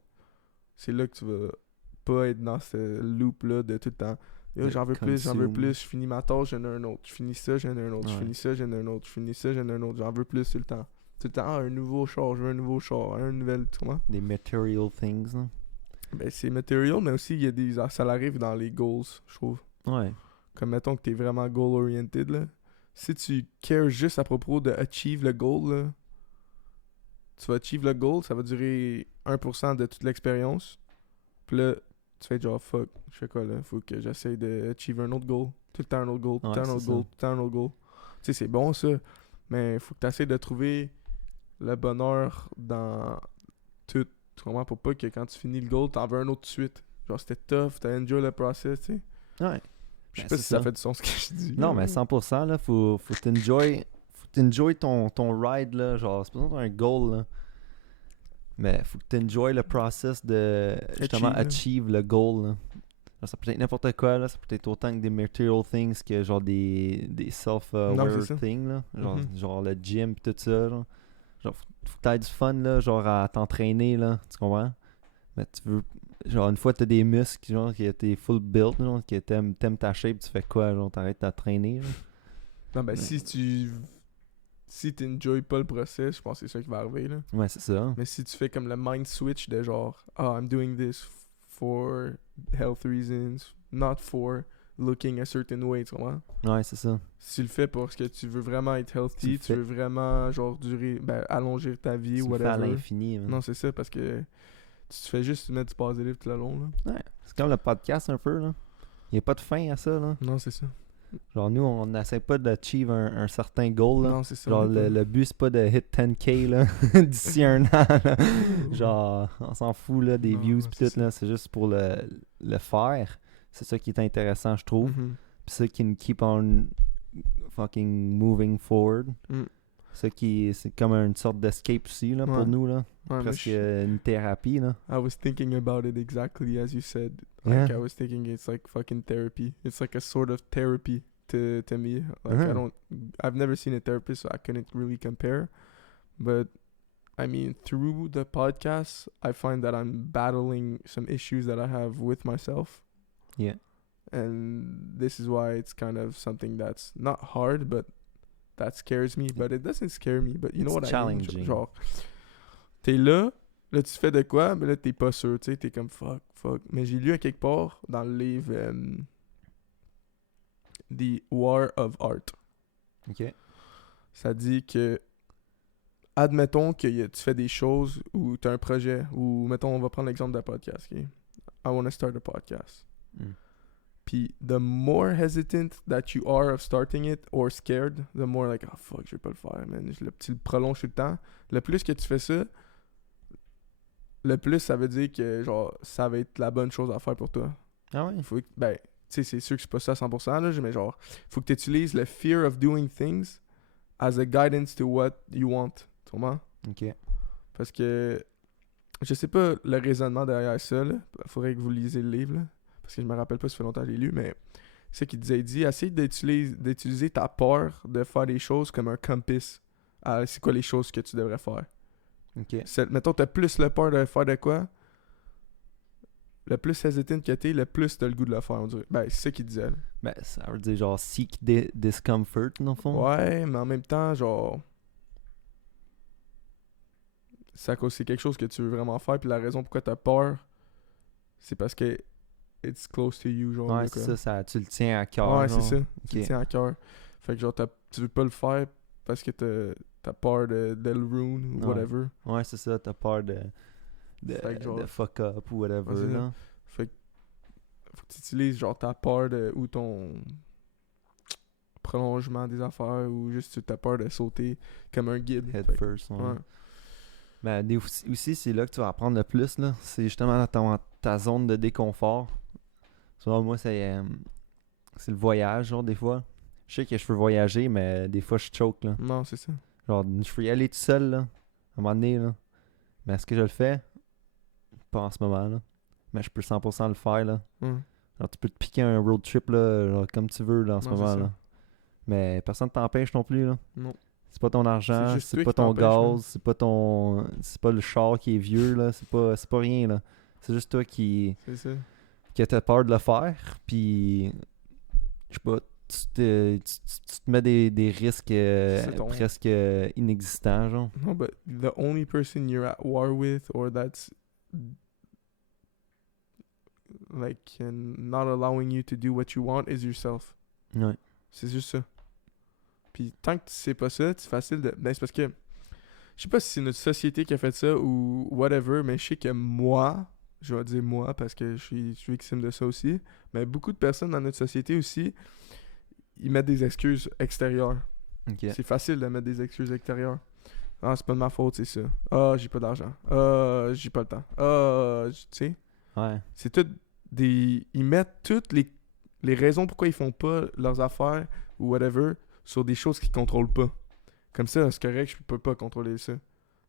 c'est là que tu vas pas être dans ce loop-là de tout le temps. Yo, De j'en veux consume. plus, je finis ma tâche, j'en ai un autre. Je finis ça, j'en ai un autre. Je Ouais. finis ça, j'en ai un autre. Je finis ça, j'en ai un autre. J'en veux plus tout le temps. Tout le temps, ah, un nouveau char, je veux un nouveau char, un nouvel, tu comprends? Des material things, là. Ben, c'est material, mais aussi, il y a des... Ça l'arrive dans les goals, je trouve. Ouais. Comme mettons que t'es vraiment goal-oriented, là. Si tu cares juste à propos de achieve le goal, là, tu vas achieve le goal, ça va durer 1% de toute l'expérience. Puis là, tu fais genre fuck, je fais quoi là? Faut que j'essaye de achieve un autre goal. Tout le temps un autre goal, tout le Ouais, temps un c'est autre ça. goal, tout le temps un autre goal. Tu sais, c'est bon ça, mais faut que tu essaies de trouver le bonheur dans tout. Tu comprends? Pour pas que quand tu finis le goal, t'en veux un autre de suite. Genre c'était tough, t'as enjoy le process, tu sais. Ouais. Je sais Ben, pas c'est si ça ça. fait du sens ce que je dis. Non, là, mais 100%, là, faut t'enjoy ton ride, là. Genre, c'est pas besoin d'un goal, là. Mais faut que t'enjoy le process de, justement, Achieve, là. achieve le goal, là. Genre, ça peut être n'importe quoi, là. Ça peut être autant que des material things que, genre, des Non, self-aware c'est ça. things, là. Genre, Mhm. genre le gym pis tout ça, là. Genre, faut que t'aies du fun, là, genre, à t'entraîner, là. Tu comprends? Mais tu veux... Genre, une fois t'as des muscles, genre, que t'es full built, genre, que t'aimes ta shape, tu fais quoi, genre, t'arrêtes de t'entraîner, là. Non, ben, Mais- si t'enjoys pas le process, je pense que c'est ça qui va arriver, là. Ouais, c'est ça. Mais si tu fais comme le mind switch de genre, I'm doing this for health reasons, not for looking a certain way, tu comprends? Ouais, c'est ça. Si tu le fais parce que tu veux vraiment être Tu healthy, le tu fais. veux vraiment, genre, allonger ta vie, Tu le fais à whatever. l'infini. Man. Non, c'est ça, parce que tu te fais juste mettre du positif tout le long, là. Ouais. C'est comme le podcast un peu, là. Il n'y a pas de fin à ça, là. Non, c'est ça. Genre, nous, on n'essaie pas d'achieve un certain goal, là. Non, c'est ça. Genre, on est le pas- but, c'est pas de hit 10K, là, d'ici un an, là. Genre, on s'en fout, là, des Non, views c'est pis tout, ça. là. C'est juste pour le faire. C'est ça qui est intéressant, je trouve. Mhm. Pis ça qui nous keep on fucking moving forward. Mm. Ça qui c'est comme une sorte d'escape aussi, là, Ouais. pour nous, là. Ouais, mais Presque une thérapie, là. I was thinking about it exactly as you said. Yeah. Like I was thinking it's like fucking therapy. It's like a sort of therapy to me. Like Uh-huh. I've never seen a therapist, so I couldn't really compare. But I mean, through the podcast, I find that I'm battling some issues that I have with myself. Yeah. And this is why it's kind of something that's not hard, but that scares me. But it doesn't scare me. But you know It's what I mean? challenging. Genre, t'es là tu fais de quoi, mais là t'es pas sûr, tu sais, t'es comme fuck. Mais j'ai lu à quelque part dans le livre The War of Art. OK. Ça dit que, admettons que tu fais des choses ou tu as un projet, ou mettons, on va prendre l'exemple d'un podcast, ok? I want to start a podcast. Mm. Puis, the more hesitant that you are of starting it or scared, the more like, oh fuck, je vais pas le faire, man. Tu le prolonges tout le temps. Le plus que tu fais ça, le plus ça veut dire que, genre, ça va être la bonne chose à faire pour toi. Ah ouais? Il faut que, ben, tu sais, c'est sûr que c'est pas ça à 100%, là, mais genre, faut que tu utilises le fear of doing things as a guidance to what you want. Tu comprends? OK. Parce que, je sais pas le raisonnement derrière ça, là. Faudrait que vous lisiez le livre, là. Parce que je me rappelle pas, ça fait longtemps que je l'ai lu, mais c'est ce qu'il disait. Il dit, essaye d'utiliser ta peur de faire des choses comme un compass. C'est quoi les choses que tu devrais faire? OK. Mettons, t'as plus le peur de faire de quoi? Le plus hesitant que t'es, le plus t'as le goût de le faire, on dirait. Ben, c'est ça qu'il disait, là. Ben, ça veut dire genre seek discomfort, dans le fond. Ouais, mais en même temps, genre... c'est quelque chose que tu veux vraiment faire, puis la raison pourquoi t'as peur, c'est parce que it's close to you, genre. Ouais, là, c'est quoi. ça, tu le tiens à cœur. Ouais, c'est genre. ça. Tu le Ok. tiens à cœur. Fait que genre, tu veux pas le faire parce que t'as peur de le ruin ou Ouais. whatever. Ouais, c'est ça, t'as peur de Fait que genre- de fuck up ou whatever, Ouais, c'est ça. là. Fait que faut que tu utilises genre ta peur ou ton prolongement des affaires ou juste ta peur de sauter comme un guide. Head Fait que- first, ouais. ouais. Ben, aussi, c'est là que tu vas apprendre le plus, là. C'est justement dans ta zone de déconfort. Souvent, moi, c'est le voyage, genre, des fois. Je sais que je peux voyager, mais des fois, je choke, là. Non, c'est ça. Genre, je peux y aller tout seul, là, à un moment donné, là. Mais est-ce que je le fais? Pas en ce moment, là. Mais je peux 100% le faire, là. Hum. Genre, tu peux te piquer un road trip, là, genre, comme tu veux, là, en ce Non, c'est moment, ça. là. Mais personne ne t'empêche non plus, là. Non. C'est pas ton argent, C'est juste c'est toi pas qui ton t'empêche, man. gaz, c'est pas le char qui est vieux, là. C'est pas rien, là. C'est juste toi qui C'est ça. t'as peur de le faire, puis je sais pas, tu te mets des risques C'est ton- presque inexistants, genre. No, but the only person you're at war with or that's like not allowing you to do what you want is yourself. Ouais. C'est juste ça. Puis tant que tu sais pas ça, c'est facile de... Ben, c'est parce que... Je sais pas si c'est notre société qui a fait ça ou whatever, mais je sais que moi, je vais dire moi parce que je suis victime de ça aussi, mais beaucoup de personnes dans notre société aussi, ils mettent des excuses extérieures. Ok. C'est facile de mettre des excuses extérieures. Ah, c'est pas de ma faute, c'est ça. Ah, j'ai pas d'argent. Ah, j'ai pas le temps. Ah, tu sais. Ouais. C'est tout des... Ils mettent toutes les raisons pourquoi ils font pas leurs affaires ou whatever sur des choses qu'ils contrôlent pas. Comme ça, c'est correct, je peux pas contrôler ça.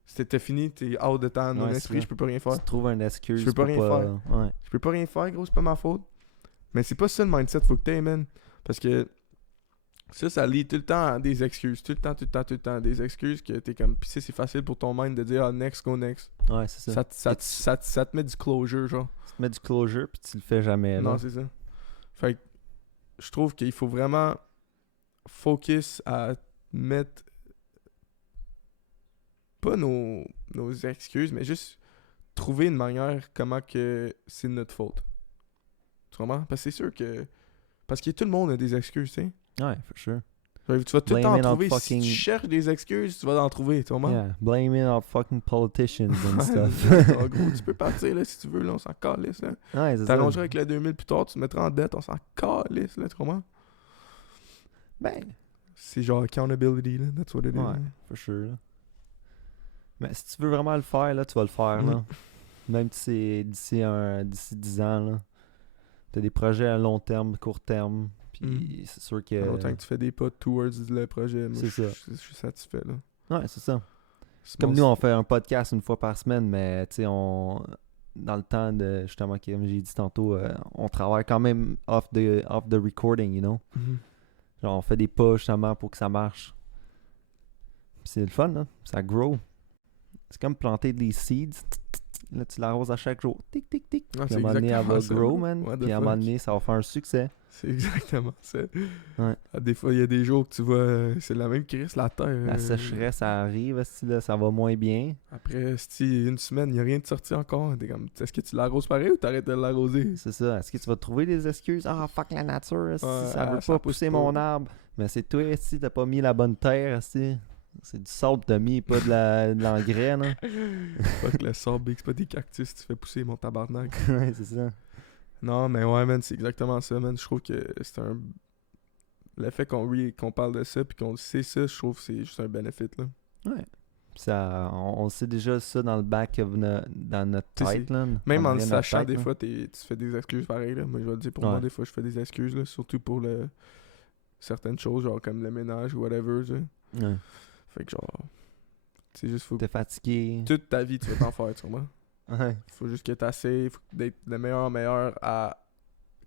C'était fini, t'es out de temps, mon Ouais, c'est esprit, ça. je peux pas rien faire. Tu trouves un excuse Je peux pas pour rien Ouais. Je peux pas rien faire, gros, c'est pas ma faute. Mais c'est pas ça le mindset, faut que t'aies, man. Parce que ça lie tout le temps à des excuses. Tout le temps. Des excuses que t'es comme... Pis c'est facile pour ton mind de dire, ah, next, go next. Ouais, c'est ça. Ça te met du closure, genre. Tu te mets du closure, puis tu le fais jamais, là. Non, c'est ça. Fait que je trouve qu'il faut vraiment focus à mettre pas nos excuses, mais juste trouver une manière comment que c'est de notre faute. Tu comprends? Parce que c'est sûr que... Parce que tout le monde a des excuses, tu sais. Ouais, for sure. Genre, tu vas tout le temps Blame en it on trouver. fucking- Si tu cherches des excuses, tu vas en trouver, tu comprends? Yeah, blame it on fucking politicians and Ouais, stuff. genre, gros, tu peux partir là, si tu veux, là, on s'en calisse. Là. Ouais, c'est ça. T'arrangeras avec le 2000 plus tard, tu te mettras en dette, on s'en calisse, là, tu comprends? Ben, C'est genre accountability, là, that's what it is. ouais, for sure. Là. Mais si tu veux vraiment le faire, là, tu vas le faire, là. Même si c'est d'ici 10 ans, là. T'as des projets à long terme, court terme, puis c'est sûr que... Autant que tu fais des pas towards le projet, moi, C'est je ça. je suis satisfait, là. Ouais, c'est ça. C'est Comme bon, nous, on fait un podcast une fois par semaine, mais tu sais, dans le temps de, justement, comme j'ai dit tantôt, on travaille quand même off the recording, you know. Mhm. Genre, on fait des pas, justement, pour que ça marche. Puis c'est le fun, là. Ça grow. C'est comme planter des seeds. Là, tu l'arroses à chaque jour. Tic, tic, tic. Ah, Puis à c'est un moment donné, elle va exactement ça, grow, man. man. What the Puis à un moment fuck? donné, ça va faire un succès. C'est exactement ça. Ouais. Ah, des fois, il y a des jours que tu vois, c'est la même crise, la terre. La sécheresse, ça arrive, esti, là, ça va moins bien. Après, si une semaine, il n'y a rien de sorti encore. T'es comme, est-ce que tu l'arroses pareil ou t'arrêtes de l'arroser? C'est ça. Est-ce que tu vas trouver des excuses? Ah, fuck la nature, esti, Ouais, ça veut ça pas pousse pousser pas. mon arbre. Mais c'est toi, esti, t'as pas mis la bonne terre, esti. C'est du sable que t'as mis, pas de l'engrais, là. Fuck le sable, big, c'est pas des cactus, tu fais pousser mon tabarnak. Ouais, c'est ça. Non, mais ouais, man, c'est exactement ça, man. Je trouve que c'est un. Le fait qu'on parle de ça puis qu'on sait ça, je trouve que c'est juste un benefit, là. Ouais. Puis ça, on sait déjà ça dans le back of dans notre Tu sais, tête, là. Même en le arrière de notre sachant, tête, des là. fois, tu fais des excuses pareil, là. Moi, je vais le dire pour Ouais. moi, des fois, je fais des excuses, là. Surtout pour certaines choses, genre comme le ménage ou whatever, tu sais. Ouais. Fait que genre. C'est juste, faut. T'es fatigué. Toute ta vie, tu vas t'en faire, tu comprends? Ouais. Faut juste que t'essayes d'être le meilleur en meilleur à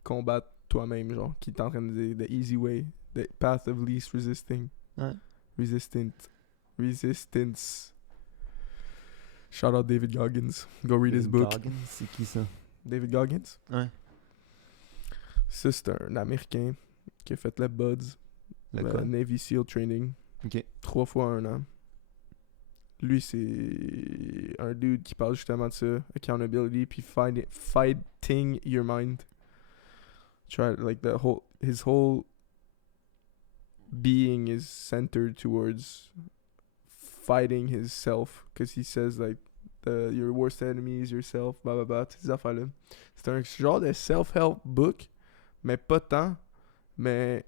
combattre toi-même, genre, qui est en train de dire the easy way, the path of least resisting. Ouais. Resistance. Shout out David Goggins. Go read his book. Goggins, c'est qui ça? David Goggins. Ouais. Ça, c'est un Américain qui a fait le BUDS, Le le quoi? Navy SEAL Training, Ok. 3 fois en 1 an. Lui, c'est un dude qui parle justement de ça, accountability, puis fighting your mind. Like his whole being is centered towards fighting his self, because he says like your worst enemy is yourself, blah blah blah, toutes ces affaires là. C'est un genre de self-help book, mais pas tant, mais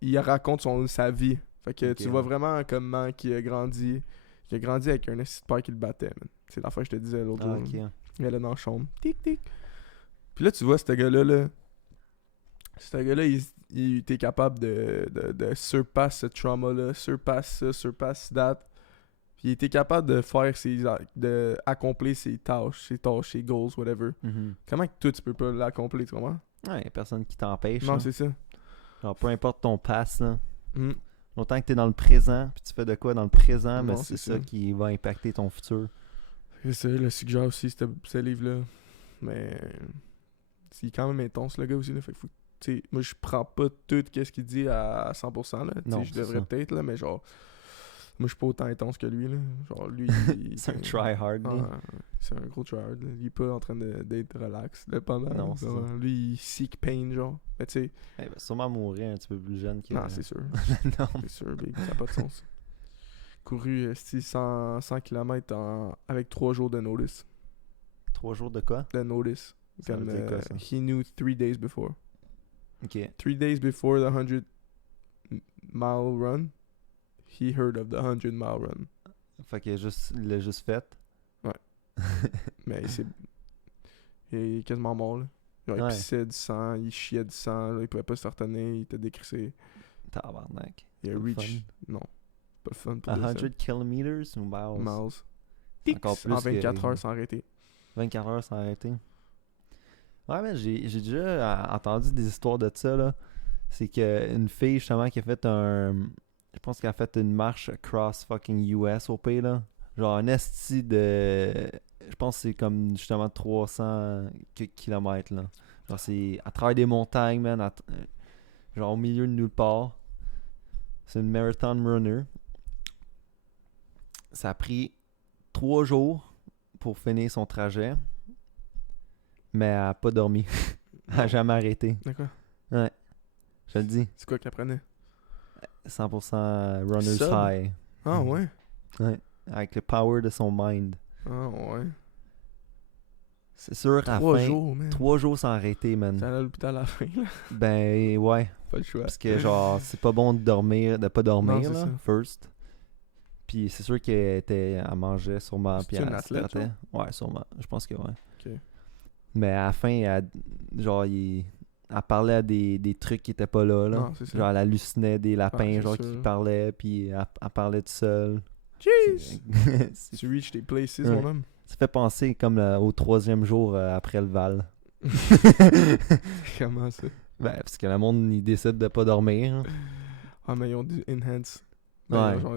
il raconte sa vie. Fait que Ok, tu vois ouais. vraiment comment il a grandi. Il a grandi avec un esti de père qui le battait, man. C'est l'affaire que je te disais l'autre Ah, jour. ok. là. Il allait dans la chambre. Tic tic. Puis là, tu vois, ce gars-là, ce gars-là, il était capable de surpasser ce trauma-là, surpasse ça, surpasse that. Puis il était capable de faire de accomplir ses tâches, ses goals, whatever. Mhm. Comment que toi, tu peux pas l'accomplir, tu comprends? Ouais, y'a personne qui t'empêche. Non, là. c'est ça. Genre, peu importe ton pass, là. Mm. Longtemps que t'es dans le présent, puis tu fais de quoi dans le présent, Non, mais c'est c'est ça ça. qui va impacter ton futur. C'est ça, le suggère aussi, ce livre-là. Mais c'est quand même intense, le gars aussi, là. Fait que faut, tu sais, moi, je prends pas tout ce qu'il dit à 100%, là. Tu sais, Non, je c'est devrais ça. peut-être, là, mais genre, moi, je suis pas autant intense que lui, là. Genre, lui, C'est un try-hard, Ah, là. c'est un gros tryhard, là. Il est pas en train d'être relax, là, pendant. Non, c'est genre, ça. lui, il seek pain, genre. Mais tu sais, Eh ben, sûrement mourir un petit peu plus jeune que... non, c'est sûr. non. C'est sûr, big, ça n'a pas de sens. Couru 100 km avec 3 jours de notice. 3 jours de quoi? De notice. Ça veut Comme, dire quoi, ça? he knew 3 days before. Ok. 3 days before the 100-mile run, he heard of the 100-mile run. Fait qu'il il l'a juste fait. Mais il est quasiment mort, là. Genre, il Ouais. pissait du sang, il chiait du sang, là, il pouvait pas se retenir, il était décrissé. Tabarnak. Il a Pas le reach. Non, pas le fun pour 100 kilometers ou miles? miles. Encore plus En 24 que- heures sans arrêter. 24 heures sans arrêter. Ouais, mais j'ai déjà entendu des histoires de ça, là. C'est qu'une fille, justement, qui a fait je pense qu'elle a fait une marche across fucking US au pays, là. Genre un esti de... Je pense que c'est comme, justement, 300 kilomètres, là. Genre, c'est à travers des montagnes, man. Genre au milieu de nulle part. C'est une marathon runner. Ça a pris 3 jours pour finir son trajet. Mais elle n'a pas dormi. Elle n'a jamais arrêté. D'accord. Ouais. Je te le dis. C'est quoi qu'elle prenait? 100% runner's Sub? high. Ah ouais? Ouais. Avec le power de son mind. Ah ouais. C'est sûr, à la 3 fin, jours, man. 3 jours sans arrêter, man. T'es allé à l'hôpital à la fin, là. Ben, ouais. Pas le choix. Parce que, genre, c'est pas bon de dormir, de pas dormir, Non, c'est là, ça. first. Puis c'est sûr qu'elle mangeait sûrement, puis C'est une elle athlète, s'hydratait. Ouais, sûrement. Je pense que ouais. Ok. Mais à la fin, elle parlait à des trucs qui étaient pas là. Non, c'est ça. Genre, elle hallucinait des lapins, c'est genre, sûr. qui parlaient, puis elle parlait tout seul. Jeez! C'est- Tu reach tes places, Ouais. mon homme. Ça fait penser comme au 3e jour après le Val. Comment ça? Ben, parce que le monde, il décide de pas dormir. Ah, mais ils ont du enhance. Ouais. Ben, genre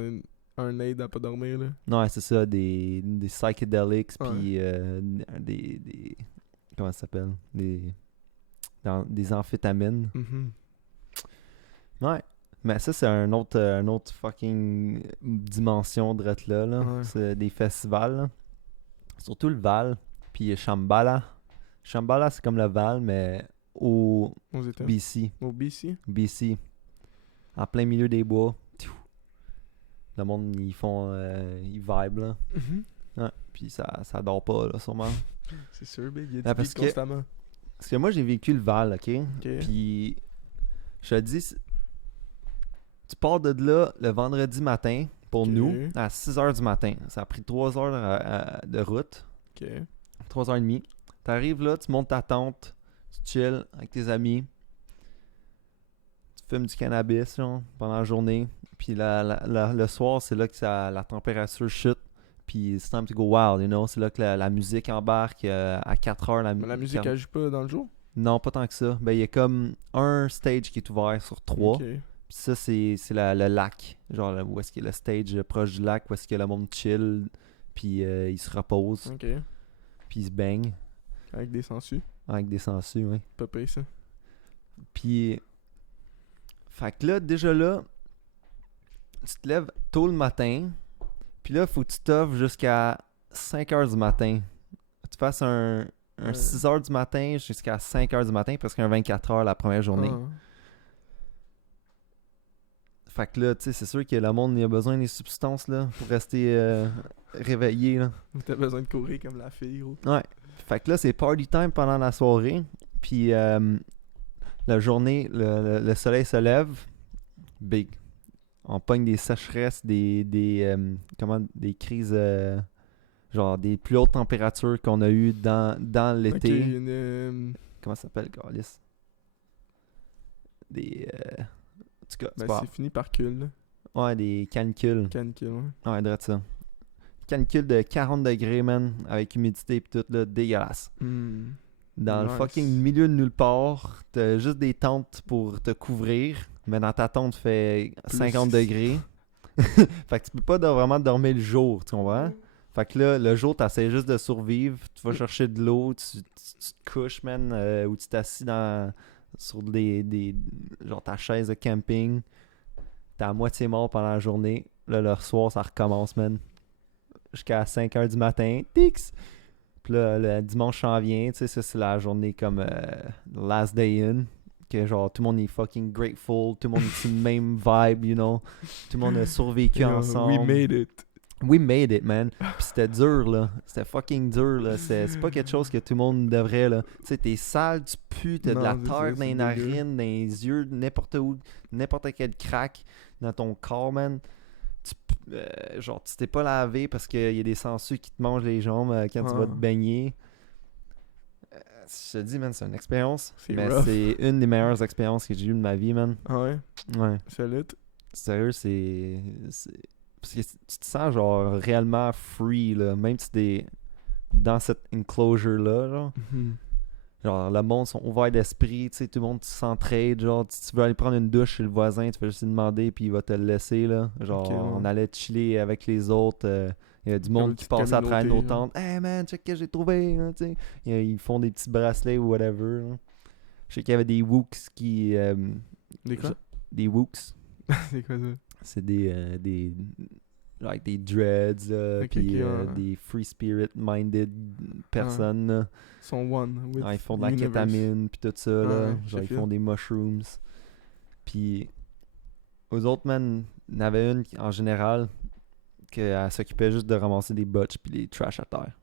un aide à pas dormir, là. Non, c'est ça, des psychedelics, Ouais. puis des. Comment ça s'appelle? Des amphétamines. Mhm. Ouais. Mais ça, c'est un autre fucking dimension de là, là. Ouais. C'est des festivals, là. Surtout le Val, puis Shambhala. Shambhala, c'est comme le Val, mais au Aux États. BC. Au BC? BC. En plein milieu des bois. Tiou. Le monde, ils vibe, là. Mhm. Ouais. Puis ça dort pas, là, sûrement. C'est sûr, big. Il y a Ah, du parce beat que- constamment. Parce que moi, j'ai vécu le Val, OK? Ok. Puis, je te dis, tu pars de là le vendredi matin, pour Ok. nous, à 6h du matin. Ça a pris 3 heures de route, Ok. 3h30. Tu arrives là, tu montes ta tente, tu chill avec tes amis, tu fumes du cannabis genre, pendant la journée. Puis le soir, c'est là que la température chute. Puis it's time to go wild, you know. C'est là que la musique embarque à 4h. Mais la musique, elle joue pas dans le jour? Non, pas tant que ça. Ben, il y a comme un stage qui est ouvert sur 3. Ok. Puis ça, c'est le lac. Genre, où est-ce qu'il y a le stage proche du lac, où est-ce que le monde chill, puis il se repose, Ok. puis il se baigne Avec des sangsues. avec des sangsues, ouais. Pas payé, ça. Puis, fait que là, déjà là, tu te lèves tôt le matin, puis là, faut que tu t'offres jusqu'à 5h du matin. Tu fasses un Ouais. 6h du matin jusqu'à 5h du matin, presque un 24h la première journée. Ah. Fait que là, tu sais, c'est sûr que le monde il a besoin des substances, là, pour rester réveillé, là. T'as besoin de courir comme la fille, gros. Ouais. Fait que là, c'est party time pendant la soirée. Puis la journée, le soleil se lève. Big. On pogne des sécheresses, des crises, genre des plus hautes températures qu'on a eues dans Ok, l'été. une... Comment ça s'appelle, Carlis? En tout cas, c'est Ben, pas c'est fini par cul, là. ouais, des canicules. Canicule, ouais. Ouais, drôle ça. Canicule de 40 degrés, man, avec humidité et tout, là, dégueulasse. Hmm. Dans le Nice. fucking milieu de nulle part, t'as juste des tentes pour te couvrir, mais dans ta tente, il fait 50 degrés. Fait que tu peux pas vraiment dormir le jour, tu comprends? Fait que là, le jour, t'essaies juste de survivre, tu vas chercher de l'eau, tu te couches, man, ou tu t'assis sur genre ta chaise de camping. T'es à moitié mort pendant la journée. Là, le soir, ça recommence, man. Jusqu'à 5h du matin. Tix! Puis là, le dimanche s'en vient. Tu sais, ça, c'est la journée comme Last Day In. Que genre, tout le monde est fucking grateful. Tout le monde est sur le même vibe, you know. Tout le monde a survécu ensemble. We made it. We made it, man. Puis c'était dur, là. C'était fucking dur, là. C'est pas quelque chose que tout le monde devrait, là. Tu sais, t'es sale, tu pues, t'as de Non, la c'est terre ça, dans c'est les dégueu. narines, dans les yeux, n'importe où, n'importe quel crack dans ton corps, man. Genre, tu t'es pas lavé parce qu'il y a des sangsues qui te mangent les jambes quand tu vas te Ah. baigner. Je te dis, man, c'est une expérience. C'est Mais rough. c'est une des meilleures expériences que j'ai eues de ma vie, man. Ah ouais? Ouais. Solide. Sérieux, parce que tu te sens genre réellement free, là. Même si t'es dans cette enclosure-là, genre. Mhm. Genre, le monde sont ouverts d'esprit, tu sais, tout le monde s'entraide, genre, si tu veux aller prendre une douche chez le voisin, tu peux juste lui demander, puis il va te le laisser, là. Genre, Ok, ouais. on allait chiller avec les autres, il y a du Comme monde une qui petite passe à travers nos communauté, tentes. Hey man, check que j'ai trouvé, là, tu sais. Ils font des petits bracelets ou whatever, là. Je sais qu'il y avait des Wooks qui... Des quoi? des Wooks. C'est quoi ça? C'est des like des dreads, Ok, puis ok, ouais. des free spirit minded personnes. Là. Ils sont one with Ah, ils font de la universe. kétamine, puis tout ça. Là. Ouais, Genre, je ils feel. font des mushrooms. Puis, aux autres, man, il y en avait une, en général, qu'elle s'occupait juste de ramasser des botches puis des trash à terre.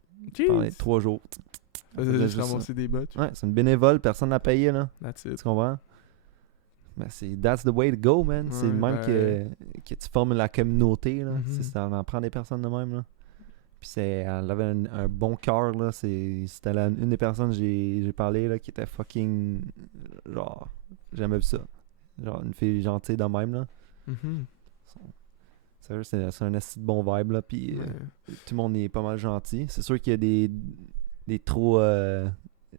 Pendant les Jeez! 3 jours. Elle Faisait faisait juste juste ça. ramasser des botches. Ouais, c'est une bénévole, personne n'a payé, là. That's Tu it. comprends? Ben, that's the way to go, man. C'est Ouais, le même ben- que tu formes la communauté, là. Mhm. C'est ça, on en prend des personnes de même, là. Puis elle avait un bon cœur, là. C'était une des personnes que j'ai parlé, là, qui était fucking... Genre, j'aimais ça. Genre, une fille gentille de même, là. Mhm. Sérieux, c'est un esti de bon vibe, là. Puis Ouais. tout le monde est pas mal gentil. C'est sûr qu'il y a des trop...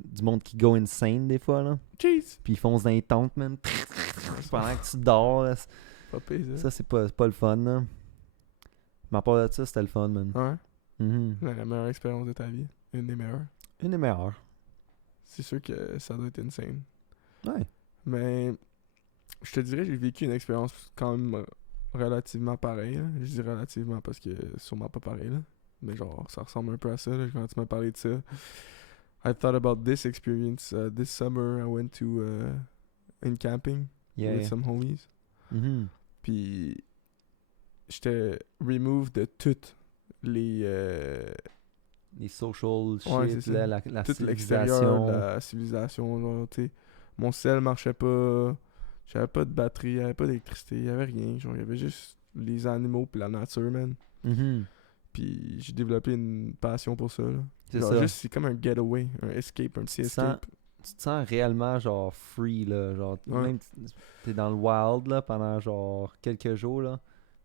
du monde qui go insane, des fois, là. Jeez! Puis ils foncent dans les tentes, man. Pendant que tu dors, là. Pas pire, ça. Ça, c'est pas le fun, là. Mais à part de ça, c'était le fun, man. Ouais. Mhm. La meilleure expérience de ta vie. Une des meilleures. Une des meilleures. C'est sûr que ça doit être insane. Ouais. Mais je te dirais, j'ai vécu une expérience quand même relativement pareille. Là. Je dis relativement parce que c'est sûrement pas pareil. Là. Mais genre, ça ressemble un peu à ça là, quand tu m'as parlé de ça. I thought about this experience. This summer, I went to in camping Yeah. with some homies. Mhm. Puis j'étais removed de toutes Les social shit, Ouais, c'est là, ça. la tout l'extérieur civilisation. de la civilisation. Genre, tu sais, mon cell marchait pas. J'avais pas de batterie, y'avait pas d'électricité, y'avait rien. Genre, il y avait juste les animaux puis la nature, man. Mhm. Puis j'ai développé une passion pour ça. Là. C'est Genre, ça. juste, c'est comme un getaway, un escape, un petit Tu te sens- escape. Tu te sens réellement, genre, free, là. Genre, Ouais. même t'es dans le wild, là, pendant, genre, quelques jours, là.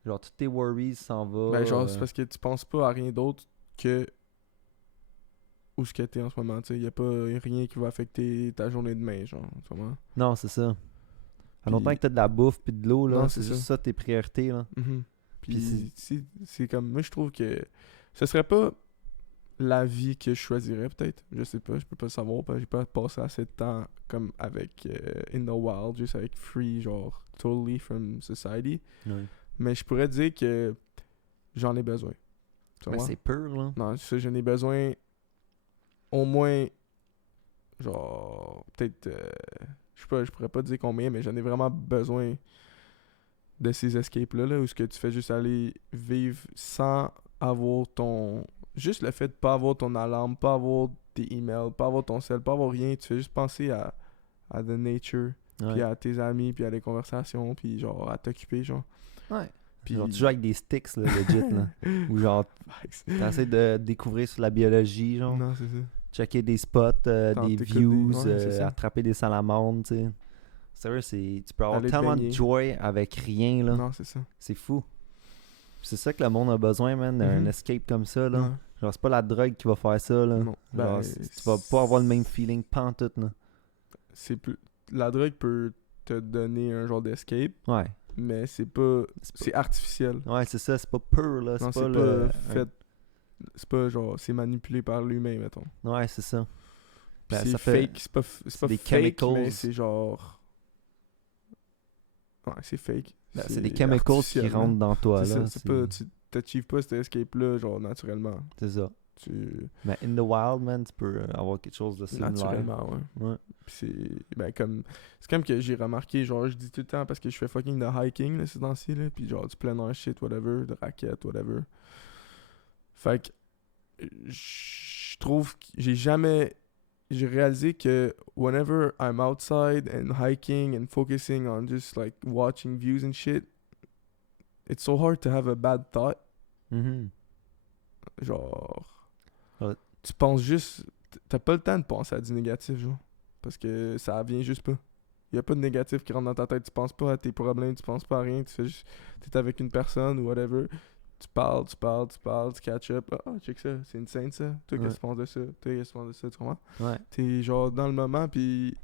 Genre, tous tes worries s'en vont. Ben, genre, c'est parce que tu penses pas à rien d'autre que où ce que t'es en ce moment. Tu sais, y a pas rien qui va affecter ta journée de demain, genre, en ce moment. Non, c'est ça. En Puis- longtemps que t'as de la bouffe puis de l'eau, là, Non, c'est c'est juste ça. ça tes priorités, là. Mhm. Puis Puis c'est comme, moi je trouve que ce serait pas la vie que je choisirais peut-être, je sais pas, je peux pas le savoir, parce que j'ai pas passé assez de temps comme avec in the wild, juste avec free, genre totally from society, Ouais. mais je pourrais dire que j'en ai besoin. Tu Mais vois? c'est pur, là. Non, ça j'en ai besoin au moins genre peut-être je sais pas, je pourrais pas dire combien, mais j'en ai vraiment besoin de ces escapes-là, là, où ce que tu fais juste aller vivre sans avoir ton... Juste le fait de pas avoir ton alarme, pas avoir tes emails, pas avoir ton cell, pas avoir rien. Tu fais juste penser à the nature, Ouais. puis à tes amis, puis à les conversations, puis genre à t'occuper, genre. Ouais. Puis... Genre, tu joues avec des sticks, là, legit, là. Ou genre, t'essaies de découvrir sur la biologie, genre. Non, c'est ça. Checker des spots, des T'écoutes views, ouais, c'est ça. attraper des salamandres, tu sais. Sérieux, tu peux avoir Aller te tellement de baigner. joy avec rien, là. Non, c'est ça. C'est fou. Puis c'est ça que le monde a besoin, man, d'un Mhm. escape comme ça, là. Ouais. Genre, c'est pas la drogue qui va faire ça, là. Non. Genre, Ben, tu vas pas avoir le même feeling pantoute, là. c'est plus... La drogue peut te donner un genre d'escape, Ouais. mais c'est pas... C'est C'est artificiel. Ouais, c'est ça, c'est pas pur, là. Non, C'est c'est pas, pas fait... C'est pas genre... C'est manipulé par l'humain, mettons. Ouais, c'est ça. Puis Ben, c'est ça fait- fake, c'est pas des fake, chemicals. mais c'est genre... Ouais, c'est fake. Ben, c'est des chemicals qui artificiel, là. rentrent dans toi, C'est là. ça, c'est pas... Tu t'achieves pas cet escape-là, genre, naturellement. C'est ça. Tu... Mais in the wild, man, tu peux avoir quelque chose de similaire. Naturellement, ouais. Ouais. Puis c'est... Ben, comme... C'est comme que j'ai remarqué, genre, je dis tout le temps, parce que je fais fucking de hiking, là, ces temps-ci, là, puis genre, du plein air shit, whatever, de raquettes, whatever. Fait que... Je trouve que j'ai réalisé que whenever I'm outside and hiking and focusing on just like watching views and shit, it's so hard to have a bad thought. Mhm. Genre, Ouais. tu penses juste, t'as pas le temps de penser à du négatif, genre, parce que ça vient juste pas. Y a pas de négatif qui rentre dans ta tête, tu penses pas à tes problèmes, tu penses pas à rien, tu fais juste, t'es avec une personne ou whatever, tu parles, tu catch up, ah, check ça, c'est insane ça, toi qu'est-ce que tu penses de ça, toi qu'est-ce que tu penses de ça, tu comprends? Ouais. T'es genre dans le moment, puis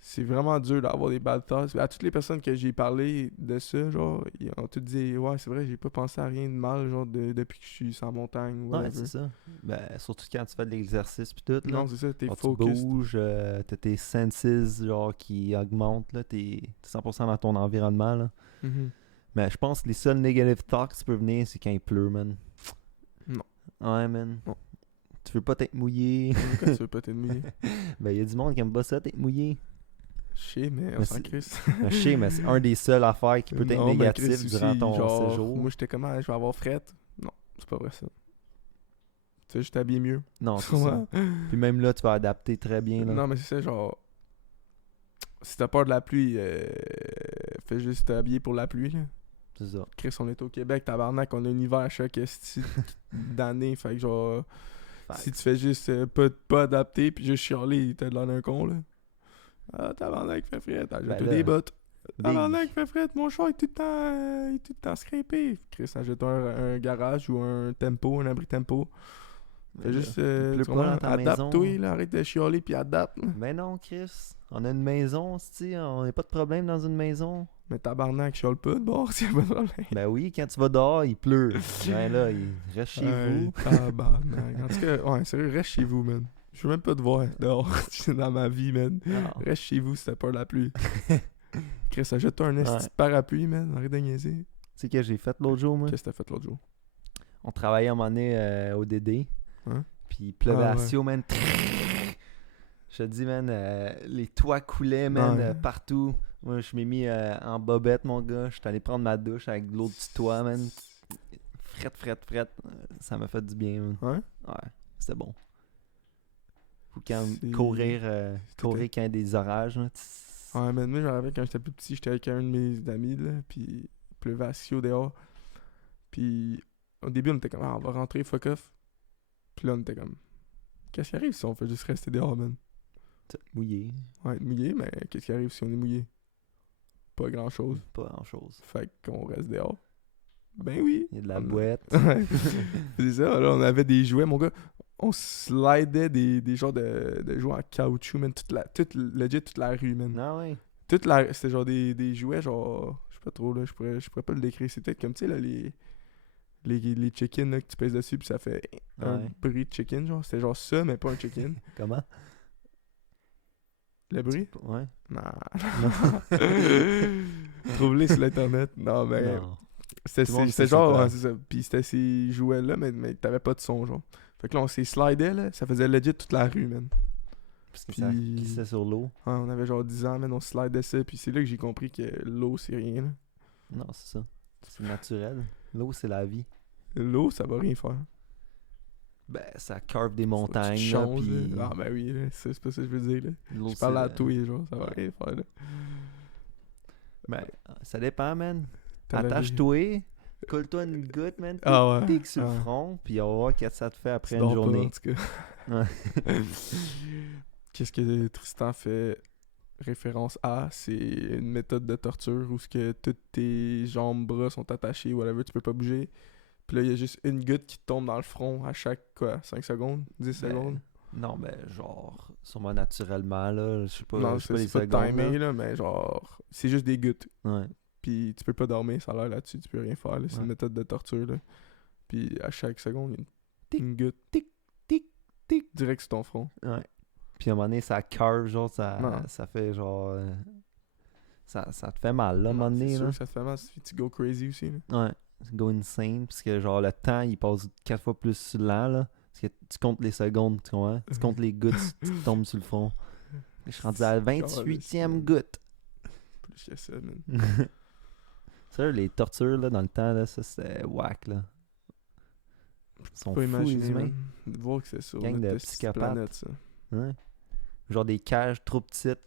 c'est vraiment dur d'avoir des bad thoughts. À toutes les personnes que j'ai parlé de ça, genre, ils ont tous dit, ouais, c'est vrai, j'ai pas pensé à rien de mal, genre, depuis que je suis sans montagne ou Ouais, whatever. c'est ça. Ben, surtout quand tu fais de l'exercice pis tout, là. Non, c'est ça, t'es Genre, tu focused. bouges, t'as tes senses, genre, qui augmentent, là. T'es 100% dans ton environnement, là. Mhm. Mais je pense que les seuls negative thoughts qui peuvent venir, c'est quand il pleut, man. Non. Ouais, man. Non. Tu veux pas t'être mouillé. Pourquoi tu veux pas t'être mouillé? Ben, y a du monde qui aime pas ça, t'être mouillé. Je sais, mais on Mais s'en c'est- crisse. Ben, je sais, mais c'est un des seuls affaires qui peut être Non, mais Chris négatif durant aussi, ton genre, séjour. moi j'étais comment, je vais avoir frette. Non, c'est pas vrai ça. Tu sais, je t'habille mieux. Non, c'est ça. Puis même là, tu vas adapter très bien, là. Non, mais c'est ça, genre, si t'as peur de la pluie, fais juste t'habiller pour la pluie, là. C'est ça. Chris, on est au Québec, tabarnak, on a un hiver à chaque esti d'année, fait que genre, si tu fais juste pas adapter, puis juste chialer, t'as de l'air d'un con, là. Ah, tabarnak, fait frette, Ben achète-toi là, des bottes. Big. Tabarnak, fait frette, mon chat est tout le temps, il est tout le temps scrapé. Chris, achète-toi un garage ou un tempo, un abri tempo. Fais juste, pleut tu pas comprends? dans ta Adapte-toi, maison. là, arrête de chialer, puis adapte, là. Mais non, Chris. On a une maison, c'ti, on n'a pas de problème dans une maison. Mais tabarnak, chiale pas de bord, s'il y a pas de problème. Ben oui, quand tu vas dehors, il pleut. Ben là, il reste chez vous. Tabarnak. En tout cas, ouais, sérieux, reste chez vous, man. Je veux même pas te voir dehors dans ma vie, man. Non. Reste chez vous si t'as peur de la pluie. Chris, achète-toi un esti Ouais. de parapluie, man. Arrête de niaiser. Tu sais que j'ai fait l'autre jour, moi? Qu'est-ce que t'as fait l'autre jour? On travaillait à un moment donné au DD. Hein? Puis il pleuvait Ah, à ouais. Sio, man. Je te dis, man, les toits coulaient, man, Ouais. partout. Moi, je m'ai mis en bobette, mon gars. Je suis allé prendre ma douche avec de l'eau du toit, man. Frette. Ça m'a fait du bien, man. Ouais? Ouais, c'était bon. Faut quand C'est- courir quand il y a des orages, là. Ouais, mais moi, j'en rappelle quand j'étais plus petit, j'étais avec un de mes amis, là, puis il pleuvait à Sio dehors. Puis au début, on était comme, ah, on va rentrer, fuck off. Puis là, on était comme, qu'est-ce qui arrive si on fait juste rester dehors, man? Mouillé, Ouais, être mouillé, mais qu'est-ce qui arrive si on est mouillé? Pas grand-chose. pas grand-chose. Fait qu'on reste dehors. Ben oui. Il y a de la On- boîte. Ouais. C'est ça, là, on avait des jouets, mon gars. On slidait des genres de jouets en caoutchouc, man. Legit, toute la rue, man. Non, ouais. C'était genre des jouets, genre. Je sais pas trop, là. Je pourrais pas le décrire. C'était comme, tu sais, là, les chickens, là, que tu pèses dessus, puis ça fait un Ouais. bruit de chicken, genre. C'était genre ça, mais pas un chicken. Comment? Le bruit? Ouais. Non. Non. Trouve-les sur l'internet. Non, mais. Non. C'était Tout le monde c'était sait genre, c'est quoi. ouais, c'est ça. Puis c'était ces jouets-là, mais t'avais pas de son, genre. Fait que là, on s'est slidé, là. Ça faisait legit toute la rue, man. Parce que ça Puis- glissait sur l'eau. Ouais, on avait genre 10 ans, man. On slidait ça. Puis c'est là que j'ai compris que l'eau, c'est rien, là. Non, c'est ça. C'est naturel. L'eau, c'est la vie. L'eau, ça va rien faire. Ben, ça curve des Faut que tu montagnes, te là, changes, puis là. Ah, ben oui, là. C'est pas ça que je veux dire, là. l'eau, Je parle à c'est- toi, genre. Ça va rien faire, là. Ben, ça dépend, man. T'as la vie. Attache-toi, colle-toi une goutte, man. Ah ouais. Tic sur le Ah. front, puis on va voir qu'est-ce que ça te fait après Tu une dors pas, journée. en tout cas. Ouais. Qu'est-ce que Tristan fait référence à? C'est une méthode de torture où ce que toutes tes jambes, bras sont attachés, whatever, tu peux pas bouger. Puis là, il y a juste une goutte qui te tombe dans le front à chaque, quoi, 5 secondes? 10 Ben, secondes? Non, ben, genre, sûrement naturellement, là. Je sais pas, Non, je sais pas les c'est pas secondes, timé, là, mais genre, c'est juste des gouttes. là. Ouais. Puis tu peux pas dormir, ça a l'air là-dessus, tu peux rien faire, là. C'est Ouais. une méthode de torture, là. Puis à chaque seconde, il y a Tic, une goutte. tic, tic, tic. Direct sur ton front. Ouais. Puis à un moment donné, ça curve, genre, Non. ça fait genre. Ça te fait mal, là, à un moment Non, c'est donné, sûr là. que ça te fait mal si tu go crazy aussi, là. Ouais. Go insane, parce que genre, le temps, il passe 4 fois plus lent, là. Parce que tu comptes les secondes, tu comprends? Tu comptes les gouttes qui te tombent sur le front. Je suis rendu à la 28e goutte. Plus que ça, man. Ça, les tortures, là, dans le temps, là, ça, c'est whack, là. Ils sont Pas fous, les imaginer, humains. man, de voir que c'est sur Gang notre de petite psychopathes. planète, ça. Ouais. Genre des cages trop petites,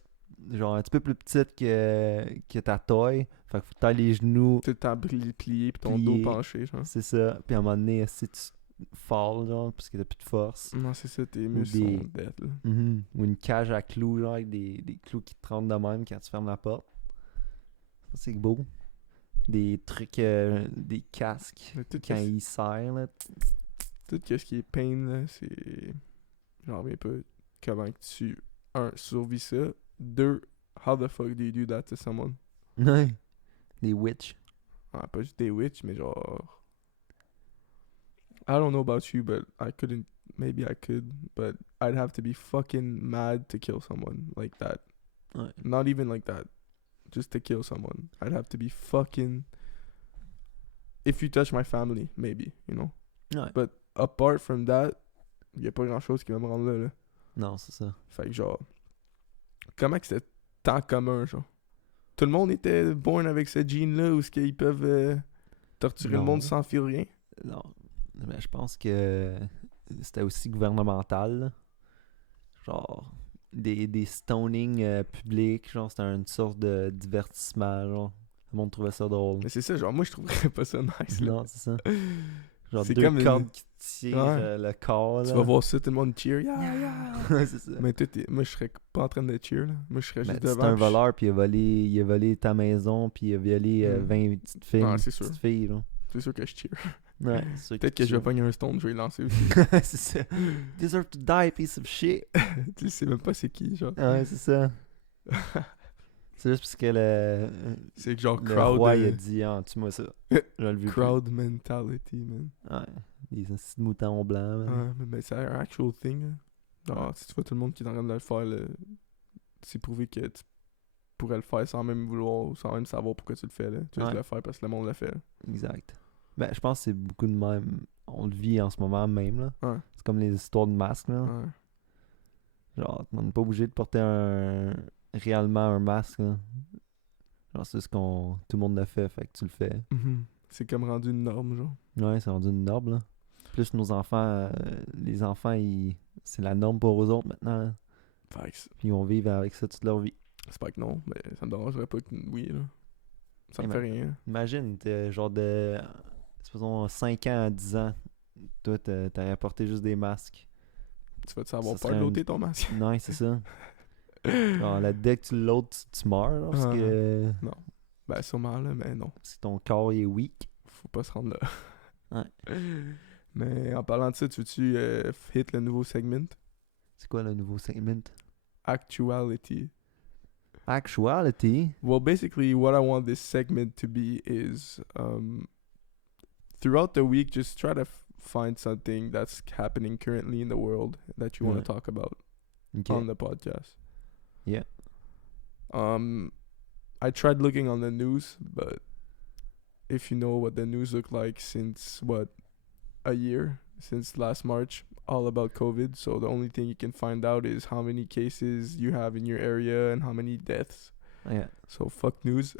genre un petit peu plus petites que ta taille. Fait que faut que t'ailles les genoux, Tout le temps plié, puis ton Plié. dos penché, genre. c'est ça. Puis à un moment donné, si tu falls, genre, parce que t'as plus de force. Non, c'est ça, tes muscles des- sont dead, là. Mhm. Ou une cage à clous, genre avec des clous qui te rentrent de même quand tu fermes la porte. Ça, c'est beau. Des trucs, des casques, Mais tout quand qu'est-ce- ils serrent, là. Tout ce qui est pain, là, c'est... J'en reviens pas comment que tu... 1. Survis ça. 2. How the fuck do you do that to someone? Ouais. Des witch. Ah, pas juste des witch, mais genre... I don't know about you, but I couldn't... Maybe I could, but I'd have to be fucking mad to kill someone like that. Ouais. Not even like that. Just to kill someone. I'd have to be fucking... If you touch my family, maybe, you know? Ouais. But apart from that, y a pas grand-chose qui va me rendre là. Non, c'est ça. Fait que genre... Comment que c'était tant commun, genre? Tout le monde était born avec ce gene-là où ce qu'ils peuvent torturer le Non. monde sans faire rien? Non. Mais je pense que c'était aussi gouvernemental. Là. Genre, des stonings publics. Genre, c'était une sorte de divertissement. Genre, le monde trouvait ça drôle. Mais c'est ça, genre, moi je trouverais pas ça nice, là. Non, c'est ça. Genre, C'est deux comme une- cordes qui tirent Ouais. le corps. Tu Là. vas voir ça, tout le monde cheer. Yeah, yeah. Ouais, c'est ça. Mais toi, moi je serais pas en train de cheer, là. Moi je serais Ben, juste c'est devant. un puis je- voleur, puis il a volé ta maison, puis il a violé 20 petites filles. Ah, c'est sûr. Petites filles, là. C'est sûr que je cheer. Ouais, c'est sûr Peut-être que je vais pogner un stone, je vais le lancer aussi. c'est ça. Deserve to die, piece of shit. Tu sais même pas c'est qui, genre. Ouais, c'est ça. C'est juste parce que C'est que genre le crowd, roi il a dit ah, tue-moi ça. Je le vu crowd mentality, man. plus. Ouais, des petits moutons blancs. man. Ouais, mais c'est un actual thing. Hein. Genre, si tu vois tout le monde qui est en train de le faire, là, c'est prouvé que tu pourrais le faire sans même vouloir ou sans même savoir pourquoi tu le fais. Là. Tu vas juste Ouais. le faire parce que le monde le fait. Là. Exact. Ben, je pense que c'est beaucoup de même. On le vit en ce moment même. Là. Ouais. C'est comme les histoires de masques. Là. Ouais. Genre, on n'est pas obligé de porter réellement un masque. Là. Genre, c'est ce qu'on tout le monde le fait, fait que tu le fais. Mhm. C'est comme rendu une norme, genre. Ouais, c'est rendu une norme. Là. Plus nos enfants, les enfants, c'est la norme pour eux autres maintenant. Là. Fait que Puis ils vont vivre avec ça toute leur vie. c'est pas que non, mais ça me dérangerait pas que oui, là. Ça me Eh fait ben, rien. Imagine, t'es genre de, supposons, 5 ans à 10 ans. Toi, t'aurais porté juste des masques. Tu vas-tu avoir Ça peur serait de l'ôter ton masque? Non, c'est ça. Genre, là, dès que tu l'ôtes, tu meurs. Là, parce, Ah. que, Ben sûrement là, mais non. parce que ton corps il est weak. Faut pas se rendre là. Ouais. Mais en parlant de ça, tu veux-tu hit le nouveau segment? C'est quoi le nouveau segment? Actuality. Actuality. Well, basically, what I want this segment to be is throughout the week, just try to find something that's happening currently in the world that you want Ouais. to talk about Ok. on the podcast. Yeah. I tried looking on the news, but if you know what the news looked like since a year, since last March, all about COVID. So the only thing you can find out is how many cases you have in your area and how many deaths. Yeah. So fuck news.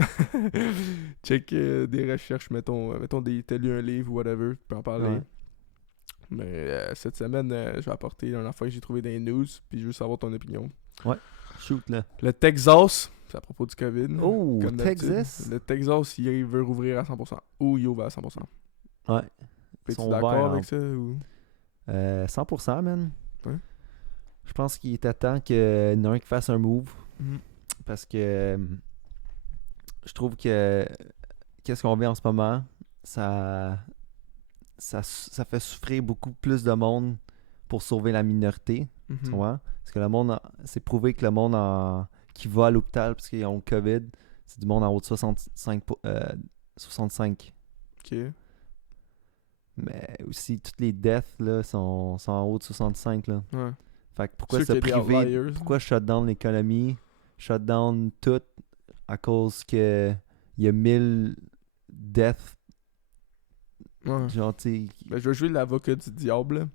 Check des recherches, mettons t'as lu un livre ou whatever, tu peux en parler. Ouais. Mais cette semaine, je vais apporter un affaire que j'ai trouvé dans les news, puis je veux savoir ton opinion. Shoot là. Le Texas, c'est à propos du COVID. Oh, comme d'habitude. Texas. Le Texas, il veut rouvrir à 100%. Ou il ouvre à 100%. Ouais. Es-tu sont d'accord ouverts avec en- ça? Ou... 100%, man. Ouais. Je pense qu'il est à temps qu'il y en ait un qui fasse un move. Parce que je trouve que qu'est-ce qu'on vit en ce moment, ça fait souffrir beaucoup plus de monde pour sauver la minorité. Mhm. Tu vois? Parce que le monde, c'est prouvé que le monde qui va à l'hôpital parce qu'ils ont le COVID, c'est du monde en haut de 65. Ok. Mais aussi, toutes les deaths là, sont en haut de 65. Là. Ouais. Fait que pourquoi Sûr se qu'il y a des priver? outliers. Pourquoi shut down l'économie? Shut down tout à cause que il y a 1000 deaths. Ouais. Genre, tu sais, Ben, je vais jouer l'avocat du diable. Là.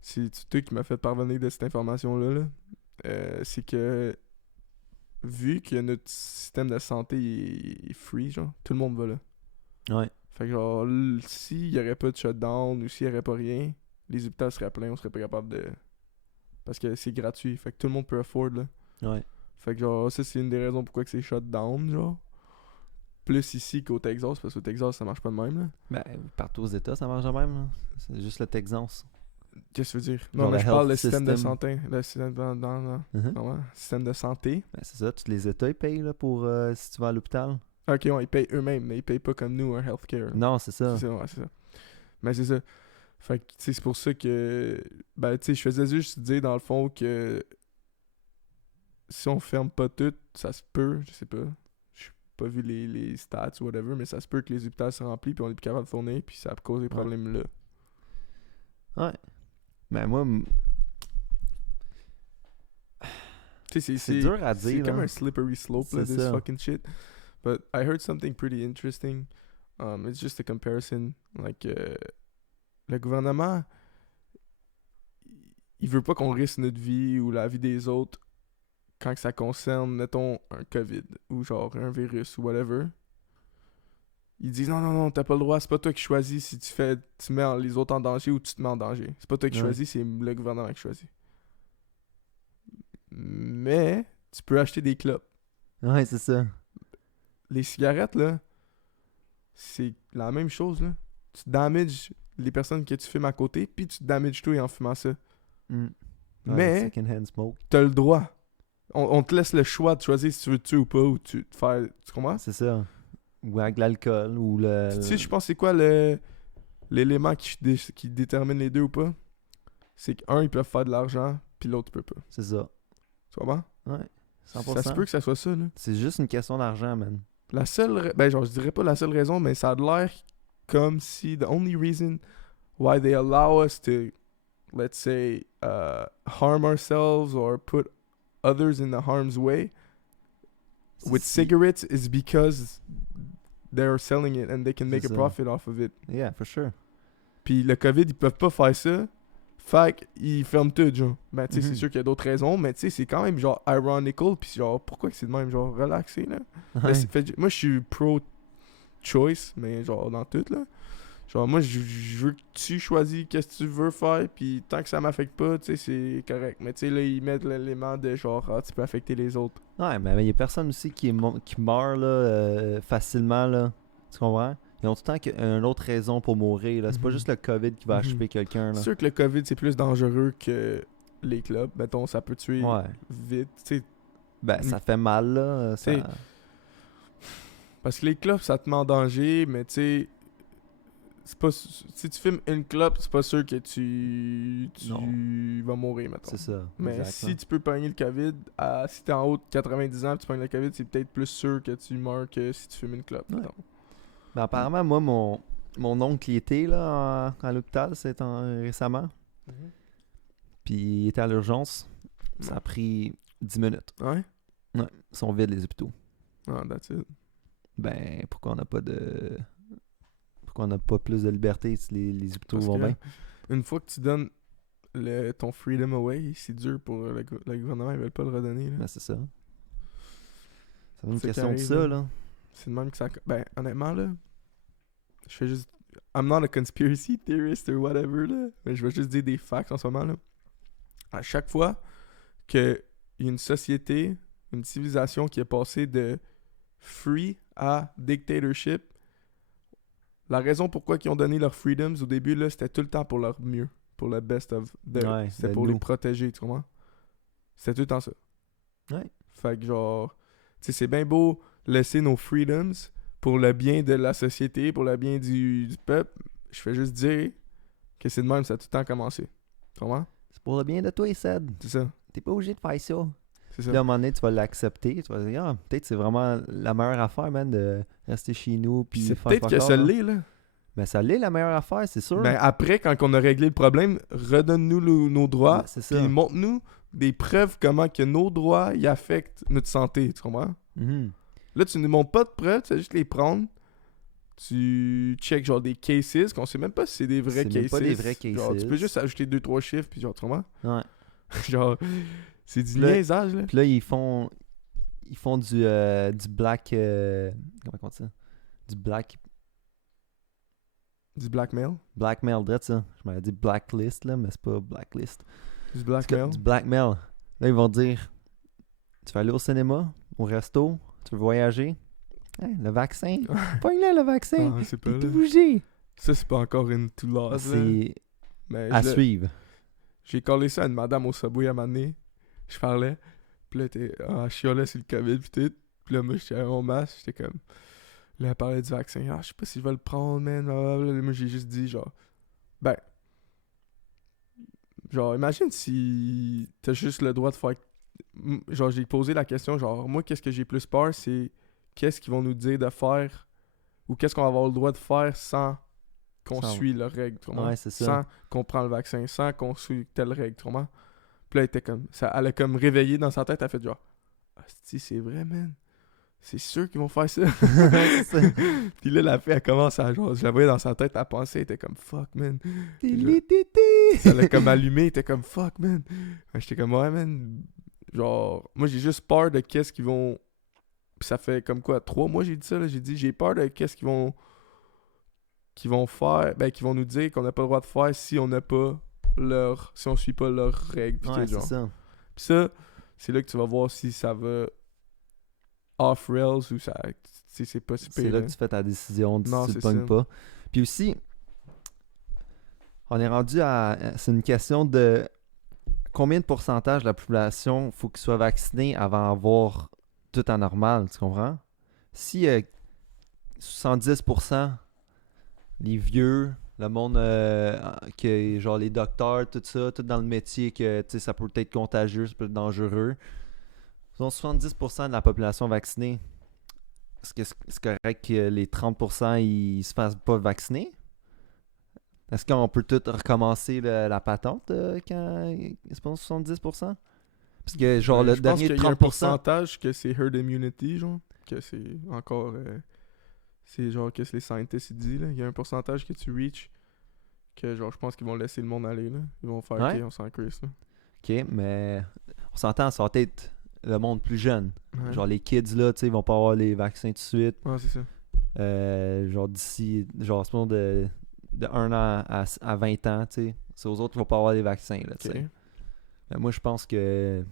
C'est toi qui m'as fait parvenir de cette information-là. Là. C'est que vu que notre système de santé est free, genre, tout le monde va là. ouais. Fait que genre, s'il y aurait pas de shutdown ou s'il y aurait pas rien, les hôpitaux seraient pleins, on serait pas capable de... Parce que c'est gratuit, fait que tout le monde peut afford, là. Ouais. Fait que genre, ça c'est une des raisons pourquoi que c'est shutdown, genre. Plus ici qu'au Texas, parce qu'au Texas, ça marche pas de même, là. Ben, partout aux États, ça marche de même. Là. C'est juste le Texas. Qu'est-ce que tu veux dire? Genre Non, mais le je parle health de système de system. santé. Le système Mhm. non, ouais, système de santé. Ben, c'est ça, tous les États ils payent là, pour si tu vas à l'hôpital. Ok, ouais, ils payent eux-mêmes, mais ils payent pas comme nous un healthcare. Non, c'est ça. C'est ça, ouais, c'est ça. Mais c'est ça. Fait que, tu sais, c'est pour ça que... Ben, tu sais, je faisais juste dire, dans le fond, que... si on ferme pas tout, ça se peut, je sais pas. J'ai pas vu les stats ou whatever, mais ça se peut que les hôpitaux se remplissent puis on est plus capable de tourner puis ça cause des problèmes là. Ouais. Mais moi, Tu sais, c'est dur à c'est dire. comme là. un slippery slope, là, C'est this ça. fucking shit. But I heard something pretty interesting. It's just a comparison. Like, le gouvernement, il veut pas qu'on risque notre vie ou la vie des autres quand que ça concerne, mettons, un COVID ou genre un virus ou whatever. Ils disent non, t'as pas le droit, c'est pas toi qui choisis si tu mets les autres en danger ou tu te mets en danger. C'est pas toi qui Ouais. choisis, c'est le gouvernement qui choisit. Mais tu peux acheter des clopes. Ouais, c'est ça. Les cigarettes, là, c'est la même chose, là. Tu damages les personnes que tu fumes à côté, puis tu te damages toi en fumant ça. Mm. Ouais, Mais second-hand smoke. t'as le droit. On te laisse le choix de choisir si tu veux te tuer ou pas, ou tu faire. Tu comprends? C'est ça. Ou avec l'alcool, ou le... Tu sais, je pense c'est quoi l'élément qui détermine les deux ou pas? C'est qu'un, ils peuvent faire de l'argent, puis l'autre peut pas. C'est ça. Tu comprends? Ouais. 100%. Ça se peut que ça soit ça, là. C'est juste une question d'argent, man. La seule... Ben, genre, je dirais pas la seule raison, mais ça a l'air comme si the only reason why they allow us to, let's say, harm ourselves or put others in the harm's way with cigarettes is because they're selling it and they can make a C'est ça. profit off of it. Yeah, for sure. Puis le COVID, ils peuvent pas faire ça. Fait qu'ils ferment tout, genre. Ben, tu sais, c'est Mhm. sûr qu'il y a d'autres raisons, mais tu sais, c'est quand même, genre, ironical. Puis genre, pourquoi que c'est de même, genre, relaxé, là? Ben, Ouais. moi, je suis pro-choice, mais genre, dans tout, là. Genre, moi, je veux que tu choisis qu'est-ce que tu veux faire, puis tant que ça m'affecte pas, tu sais, c'est correct. Mais tu sais, là, ils mettent l'élément de genre, ah, tu peux affecter les autres. Ouais, mais il y a personne aussi qui meurt là, facilement, là. Tu comprends? Ils ont tout le temps une autre raison pour mourir, là. C'est pas Mhm. juste le COVID qui va Mhm. achever quelqu'un, là. C'est sûr que le COVID, c'est plus dangereux que les clubs. Mettons, ça peut tuer Ouais. vite, tu sais. Ben, ça fait mal, là. Ça... T'sais, Parce que les clubs, ça te met en danger, mais tu sais, c'est pas... Si tu filmes une clope, c'est pas sûr que tu vas mourir, mettons. C'est ça. Mais exactement. si tu peux pogner le COVID, si t'es en haut de 90 ans et tu pognes le COVID, c'est peut-être plus sûr que tu meurs que si tu fumes une clope. Ouais. mettons. Ben, apparemment, moi, mon oncle y était, là, à l'hôpital, récemment. Puis il était à l'urgence. Ça a pris 10 minutes. Ouais? Ouais. Ils sont vides, les hôpitaux. Ah, that's it. Ben, pourquoi on n'a pas de... Pourquoi on n'a pas plus de liberté si les hôpitaux Parce vont que bien? une fois que tu donnes ton freedom away, c'est dur pour le gouvernement, ils veulent pas le redonner. Là. Ben, c'est ça. C'est une C'est question de carré, ça, là. là. C'est de même que ça... Ben, honnêtement, là, je fais juste... I'm not a conspiracy theorist or whatever, là, mais je vais juste dire des facts en ce moment, là. À chaque fois qu'il y a une société, une civilisation qui est passée de free à dictatorship, la raison pourquoi ils ont donné leurs freedoms au début, là, c'était tout le temps pour leur mieux, pour le best of... Ouais, c'était de pour nous. les protéger, tu comprends? C'était tout le temps ça. Ouais. Fait que genre, tu sais, c'est bien beau laisser nos freedoms pour le bien de la société, pour le bien du peuple. Je fais juste dire que c'est de même, ça a tout le temps commencé. Tu comprends? C'est pour le bien de toi, Ced. C'est ça. T'es pas obligé de faire ça. C'est Puis là, à un ça. moment donné, tu vas l'accepter. Tu vas dire, ah, peut-être c'est vraiment la meilleure affaire, man, de rester chez nous. Puis Puis c'est faire peut-être fuck que all, ça là. l'est, là. Mais ça l'est la meilleure affaire, c'est sûr. Ben après, quand on a réglé le problème, redonne-nous nos droits, Ouais, c'est ça. puis montre-nous des preuves comment que nos droits y affectent notre santé, tu comprends? Mhm. Là, tu ne montres pas de preuves, tu sais juste les prendre. Tu check genre des cases, qu'on sait même pas si c'est des vrais C'est cases. même pas des vrais Genre, tu peux cases. juste ajouter 2-3 chiffres, puis genre, tu comprends? Ouais. Genre, c'est du Puis là- niaisage, là. Puis là, ils font du black... comment on dit ça? Du Du blackmail. blackmail, drette ça. Je m'avais dit blacklist, là, mais c'est pas blacklist. Du En tout cas, blackmail. du blackmail. Là, ils vont dire, tu vas aller au cinéma, au resto, tu veux voyager. Hey, le vaccin. Pogne-le, le vaccin. Ah, c'est pas T'es tout là. bougé. Ça, c'est pas encore une to loss, là. C'est Mais à je l'ai- suivre. j'ai collé ça à une madame au Subway à un moment donné. Je parlais. Puis là, je chialais sur le COVID, puis tout. Puis là, moi, j'étais en masse. J'étais comme... Là, elle parlait du vaccin. Ah, je sais pas si je vais le prendre, man. Blablabla. Moi, j'ai juste dit, genre... Ben... Genre, imagine si t'as juste le droit de faire genre, j'ai posé la question, genre, moi, qu'est-ce que j'ai plus peur, c'est qu'est-ce qu'ils vont nous dire de faire ou qu'est-ce qu'on va avoir le droit de faire sans qu'on Ça- suit leurs règles, tu comprends? Ouais, c'est ça. Sans qu'on prend le vaccin, sans qu'on suit telle règle, tu comprends? Puis là, elle était comme, elle a comme réveillé dans sa tête, elle a fait genre, si c'est vrai, man. C'est sûr qu'ils vont faire ça. C'est ça. Puis là, la fille, elle commence à genre, je la voyais dans sa tête, elle pensait, elle était comme fuck, man. Ça l'a comme allumé, elle était comme fuck, man. J'étais comme ouais, man. Genre, moi, j'ai juste peur de qu'est-ce qu'ils vont. Puis ça fait comme quoi, 3 mois, j'ai dit ça, là. J'ai dit, j'ai peur de qu'est-ce qu'ils vont faire, ben, qu'ils vont nous dire qu'on n'a pas le droit de faire si on n'a pas si on suit pas leurs règles. Puis Ouais, tout, c'est genre. ça. Puis ça, c'est là que tu vas voir si ça va off rails ou ça. Tu sais, c'est pas si C'est pire, là là. que tu fais ta décision si Non, tu le c'est pognes ça. pas. Puis aussi, on est rendu à. C'est une question de combien de pourcentage de la population faut qu'il soit vacciné avant d'avoir tout en normal, tu comprends? Si 70%, les vieux, le monde que genre les docteurs, tout ça, tout dans le métier que tu sais ça peut être contagieux, ça peut être dangereux. Ils ont 70% de la population vaccinée. Est-ce que c'est correct que les 30% ils se fassent pas vacciner? Est-ce qu'on peut tout recommencer la patente quand ils se passent 70%? Parce que genre le Je pense dernier qu'il y a un 30%, pourcentage que c'est herd immunity, genre. Que c'est encore. C'est genre qu'est-ce que les scientists ils disent, là. Il y a un pourcentage que tu reach. Que genre, je pense qu'ils vont laisser le monde aller, là. Ils vont faire, ouais. ok, on s'en crisse, là. Ok, mais on s'entend, ça va être le monde plus jeune. Ouais. Genre les kids là, tu sais, ils vont pas avoir les vaccins tout de suite. Ouais, c'est ça. Genre d'ici, genre ce moment de 1 an à 20 ans, tu sais. C'est aux autres qui vont pas avoir les vaccins, là, tu Ok. sais. Mais moi, je pense que.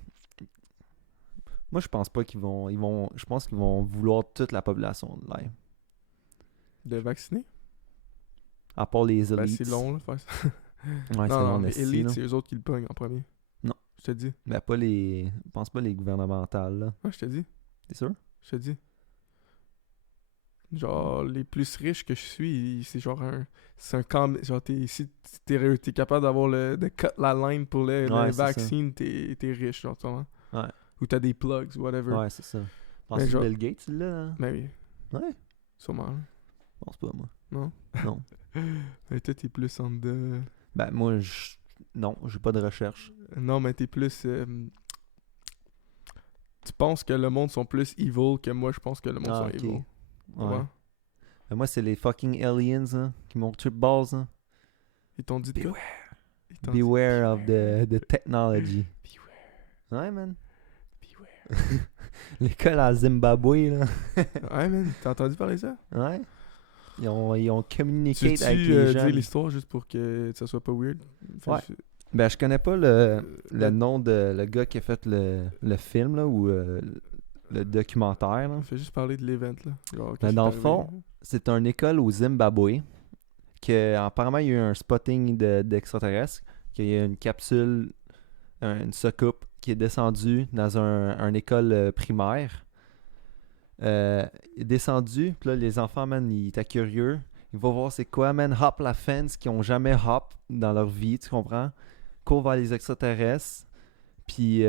Moi, je pense pas qu'ils vont. Je pense qu'ils vont vouloir toute la population de l'air. De vacciner? À part les Ben, élites. c'est long, là, faire ça. Ouais, c'est non, long, non, les esti, élites, là. c'est eux autres qui le pognent en premier. Non. Je te dis. Mais pas les. Je pense pas les gouvernementales, là. Ouais, je te dis. T'es sûr? Je te dis. Genre, les plus riches que je suis, c'est genre un. C'est un camp. Genre, si t'es capable d'avoir de cut la line pour le Ouais, c'est ça. vaccine, t'es riche, genre, tu vois. Ouais. Ou t'as des plugs, whatever. Ouais, c'est ça. Penses-tu que genre- Bill Gates, là? Hein? Mais oui, Ouais. sûrement. Là. Je pense pas, moi. Non? Non. Mais toi, t'es plus en de. Ben, moi, non, j'ai pas de recherche. Non, mais t'es plus. Tu penses que le monde sont plus evil que moi, je pense que le monde Ah, sont ok. evil. Tu Ouais. vois? Mais moi, c'est les fucking aliens, hein, qui m'ont trip balls, hein. Ils t'ont dit de quoi? Ils t'ont Beware of the technology. dit, Beware. Ouais, man. Beware. L'école à Zimbabwe, là. Ouais, man, t'as entendu parler de ça? Ouais. Ils ont Tu communiqué veux-tu avec les dire jeunes. l'histoire juste pour que ça soit pas weird? Fais Ouais. juste- Ben, je connais pas le nom de le gars qui a fait le film, là, ou le documentaire, là. Fais juste parler de l'event, là. Genre, Mais qu'est-ce dans qui le est arrivé? fond, c'est une école au Zimbabwe que apparemment il y a eu un spotting d'extraterrestres, qu'il y a une capsule, une soucoupe qui est descendue dans une école primaire. Il est descendu, puis là les enfants, man, ils étaient curieux. Ils vont voir c'est quoi, man, hop la fence qu'ils ont jamais hop dans leur vie, tu comprends? Court vers les extraterrestres. Puis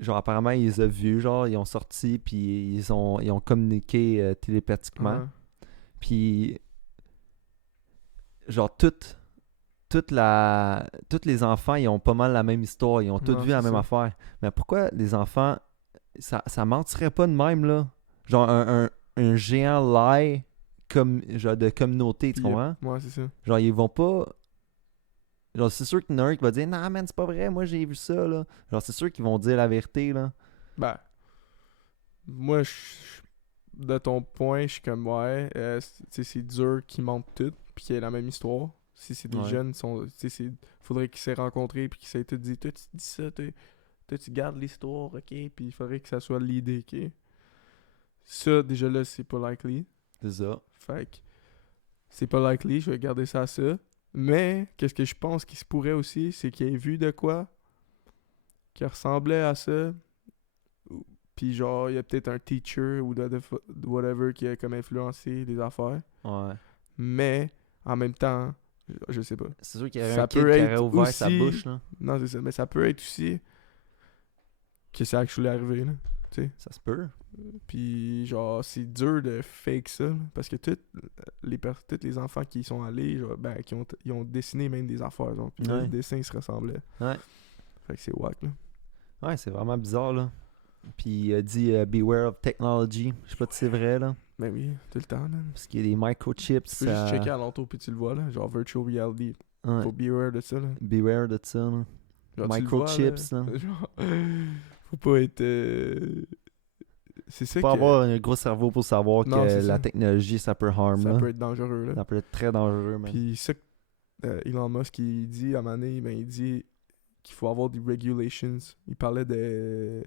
genre apparemment ils les ont vus, genre ils ont sorti puis ils ont communiqué télépathiquement. Ouais. Puis genre tous les enfants ils ont pas mal la même histoire, ils ont tous Ouais, vu la c'est même ça. affaire. Mais pourquoi les enfants ça mentirait pas de même là? Genre un géant lie comme genre de communauté, tu Puis, comprends? ouais, c'est ça. Genre ils vont pas. Genre, c'est sûr qu'il y en a un qui va dire non, man, c'est pas vrai, moi j'ai vu ça, là. Genre, c'est sûr qu'ils vont dire la vérité, là. Ben, moi, de ton point, je suis comme, ouais, tu sais, c'est dur qu'ils mentent tout, puis qu'il y ait la même histoire. Si c'est des Ouais. jeunes, tu sais, faudrait qu'ils s'aient rencontrés, puis qu'ils s'aient tout dit, toi, tu dis ça, toi, tu gardes l'histoire, ok, puis il faudrait que ça soit l'idée, ok. Ça, déjà là, c'est pas likely. C'est ça. Fait que, c'est pas likely, je vais garder ça à ça. Mais, qu'est-ce que je pense qu'il se pourrait aussi, c'est qu'il ait vu de quoi qui ressemblait à ça. Puis genre, il y a peut-être un teacher ou whatever qui a comme influencé les affaires. Ouais. Mais, en même temps, je sais pas. C'est sûr qu'il y aurait Ça un kid peut qui être aurait ouvert sa aussi- bouche, là. Non, c'est ça. Mais ça peut être aussi que c'est actually arrivé, là. Ça se peut. Puis genre, c'est dur de fake ça, là, parce que tous les enfants qui y sont allés, genre, ben, ils ont dessiné même des affaires, genre, puis Ouais. les dessins ils se ressemblaient. Ouais. Fait que c'est wack, là. Ouais, c'est vraiment bizarre, là. Puis il a dit beware of technology. Je sais pas si c'est vrai, là. Ben oui, tout le temps, là. Parce qu'il y a des microchips. Tu peux juste checker alentour puis tu le vois, là. Genre virtual reality. Ouais. Faut beware de ça, là. Beware de ça, là. Genre, tu le vois, Microchips, là. Genre, faut pas être... C'est ça Faut pas que... avoir un gros cerveau pour savoir Non, que c'est la ça. technologie, ça peut harm, Ça là. peut être dangereux, là. Ça peut être très dangereux, man. Puis ça, Elon Musk, il dit à un moment donné, ben, il dit qu'il faut avoir des regulations. Il parlait de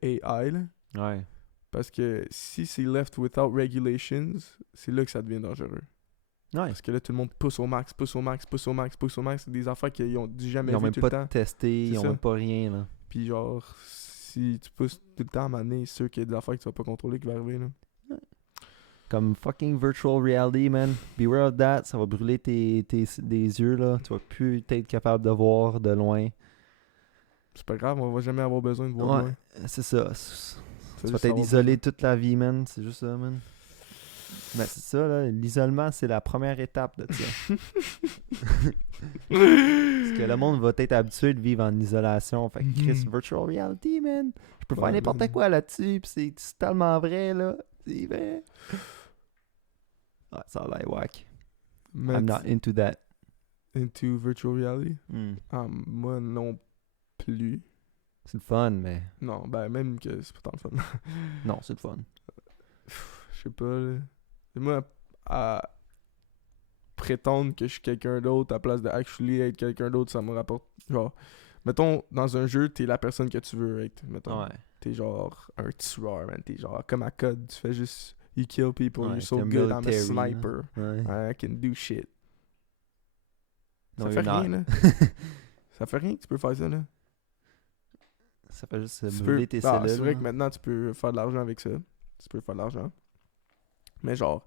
AI, là. Ouais. Parce que si c'est left without regulations, c'est là que ça devient dangereux. Ouais. Parce que là, tout le monde pousse au max, pousse au max, pousse au max, pousse au max. C'est des affaires qu'ils ont jamais Ils ont vu même tout pas le temps. testé, C'est ils ont ça. même pas rien, là. Puis genre, si tu pousses tout le temps à maner, c'est sûr qu'il y a des affaires que tu vas pas contrôler qui vont arriver, là. Comme fucking virtual reality, man. Beware of that. Ça va brûler des yeux, là. Tu vas plus être capable de voir de loin. C'est pas grave, on va jamais avoir besoin de voir Ouais, loin. c'est ça. Faut Tu vas juste être avoir isolé toute la vie, man. C'est juste ça, man. Mais c'est ça, là. L'isolement, c'est la première étape de ça. Parce que le monde va être habitué de vivre en isolation. Fait que Chris, virtual reality, man. Je peux Ouais, faire n'importe man. quoi là-dessus. Pis c'est tellement vrai, là. C'est vrai. Ouais, ça a l'air whack. Mais I'm not into that. into virtual reality? Hmm. Moi non plus. C'est le fun, mais... Non, ben même que c'est pas tant le fun. Non, c'est le fun. Je sais pas, là. Moi, à prétendre que je suis quelqu'un d'autre à place de actually être quelqu'un d'autre, ça me rapporte. Genre, mettons, dans un jeu, t'es la personne que tu veux être. Mettons, Ouais. t'es genre un tueur, man. T'es genre comme à code, tu fais juste. You kill people, Ouais, you're so t'es un good, I'm a military, là. sniper. Ouais. I can do shit. No, Ça you're fait rien, not. là. Ça fait rien que tu peux faire ça, là. Ça fait juste Tu brûler peux- tes Ah, cellules. c'est vrai là. que maintenant, tu peux faire de l'argent avec ça. Tu peux faire de l'argent. Mais genre,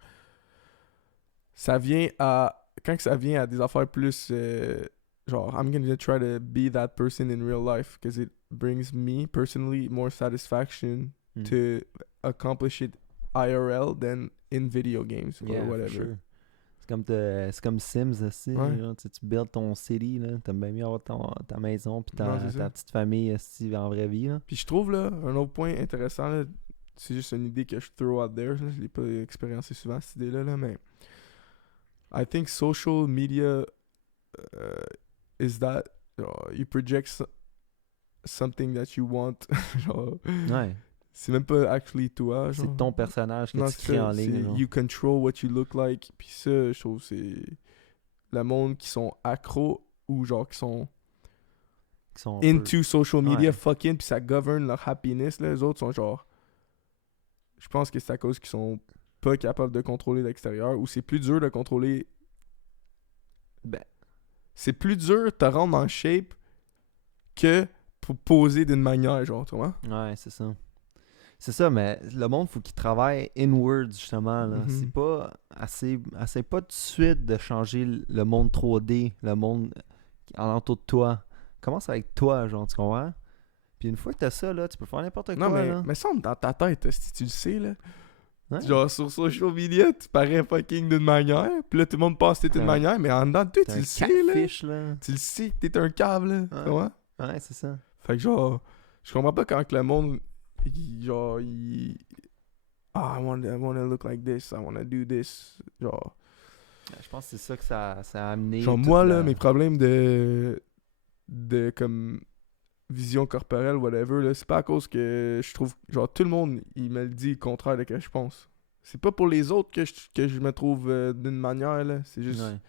ça vient à... Quand que ça vient à des affaires plus... genre, I'm gonna try to be that person in real life because it brings me, personally, more satisfaction Hmm. to accomplish it IRL than in video games Yeah, or for whatever. sure. C'est comme Sims aussi. Ouais. Genre, tu builds ton city, là. T'aimes bien mieux avoir ta maison puis Non, c'est ça. ta petite famille aussi en vraie vie, là. Puis je trouve, là, un autre point intéressant, là, c'est juste une idée que je throw out there, là, je l'ai pas expériencé souvent, cette idée-là, là, mais I think social media is that you project something that you want. Genre, Ouais. c'est même pas actually toi. Genre. C'est ton personnage que Non, tu c'est crées ça, en ligne. c'est genre. you control what you look like. Puis ça, je trouve, c'est le monde qui sont accros ou genre qui sont Qui sont un peu- into social media Ouais. fucking puis ça governe leur happiness. Là. Les autres sont genre. Je pense que c'est à cause qu'ils sont pas capables de contrôler l'extérieur ou c'est plus dur de contrôler. Ben, C'est plus dur de te rendre en shape que pour poser d'une manière, genre, tu vois? ouais, c'est ça. C'est ça, mais le monde, faut qu'il travaille inward, justement. Là. Mhm. C'est pas assez pas tout de suite de changer le monde 3D, le monde alentour de toi. Commence avec toi, genre, tu comprends? Puis une fois que t'as ça, là, tu peux faire n'importe quoi, Non, mais là. me semble dans ta tête, si tu le sais, là. Ouais. Genre, sur social media, tu parais fucking d'une manière, puis là, tout le monde pense que t'es d'une Ouais. manière, mais en dedans de toi, T'as tu un le sais, là. catfish, là. Tu le sais que t'es un cave, là. Tu Ouais. vois? Ouais, c'est ça. Fait que genre, je comprends pas quand que le monde, I wanna look like this, I wanna do this. Genre, Je pense que c'est ça que ça a amené. genre toute moi, la- là, mes problèmes de comme vision corporelle, whatever, là, c'est pas à cause que je trouve, genre, tout le monde, il me le dit le contraire de ce que je pense. C'est pas pour les autres que je me trouve d'une manière, là. C'est juste Ouais.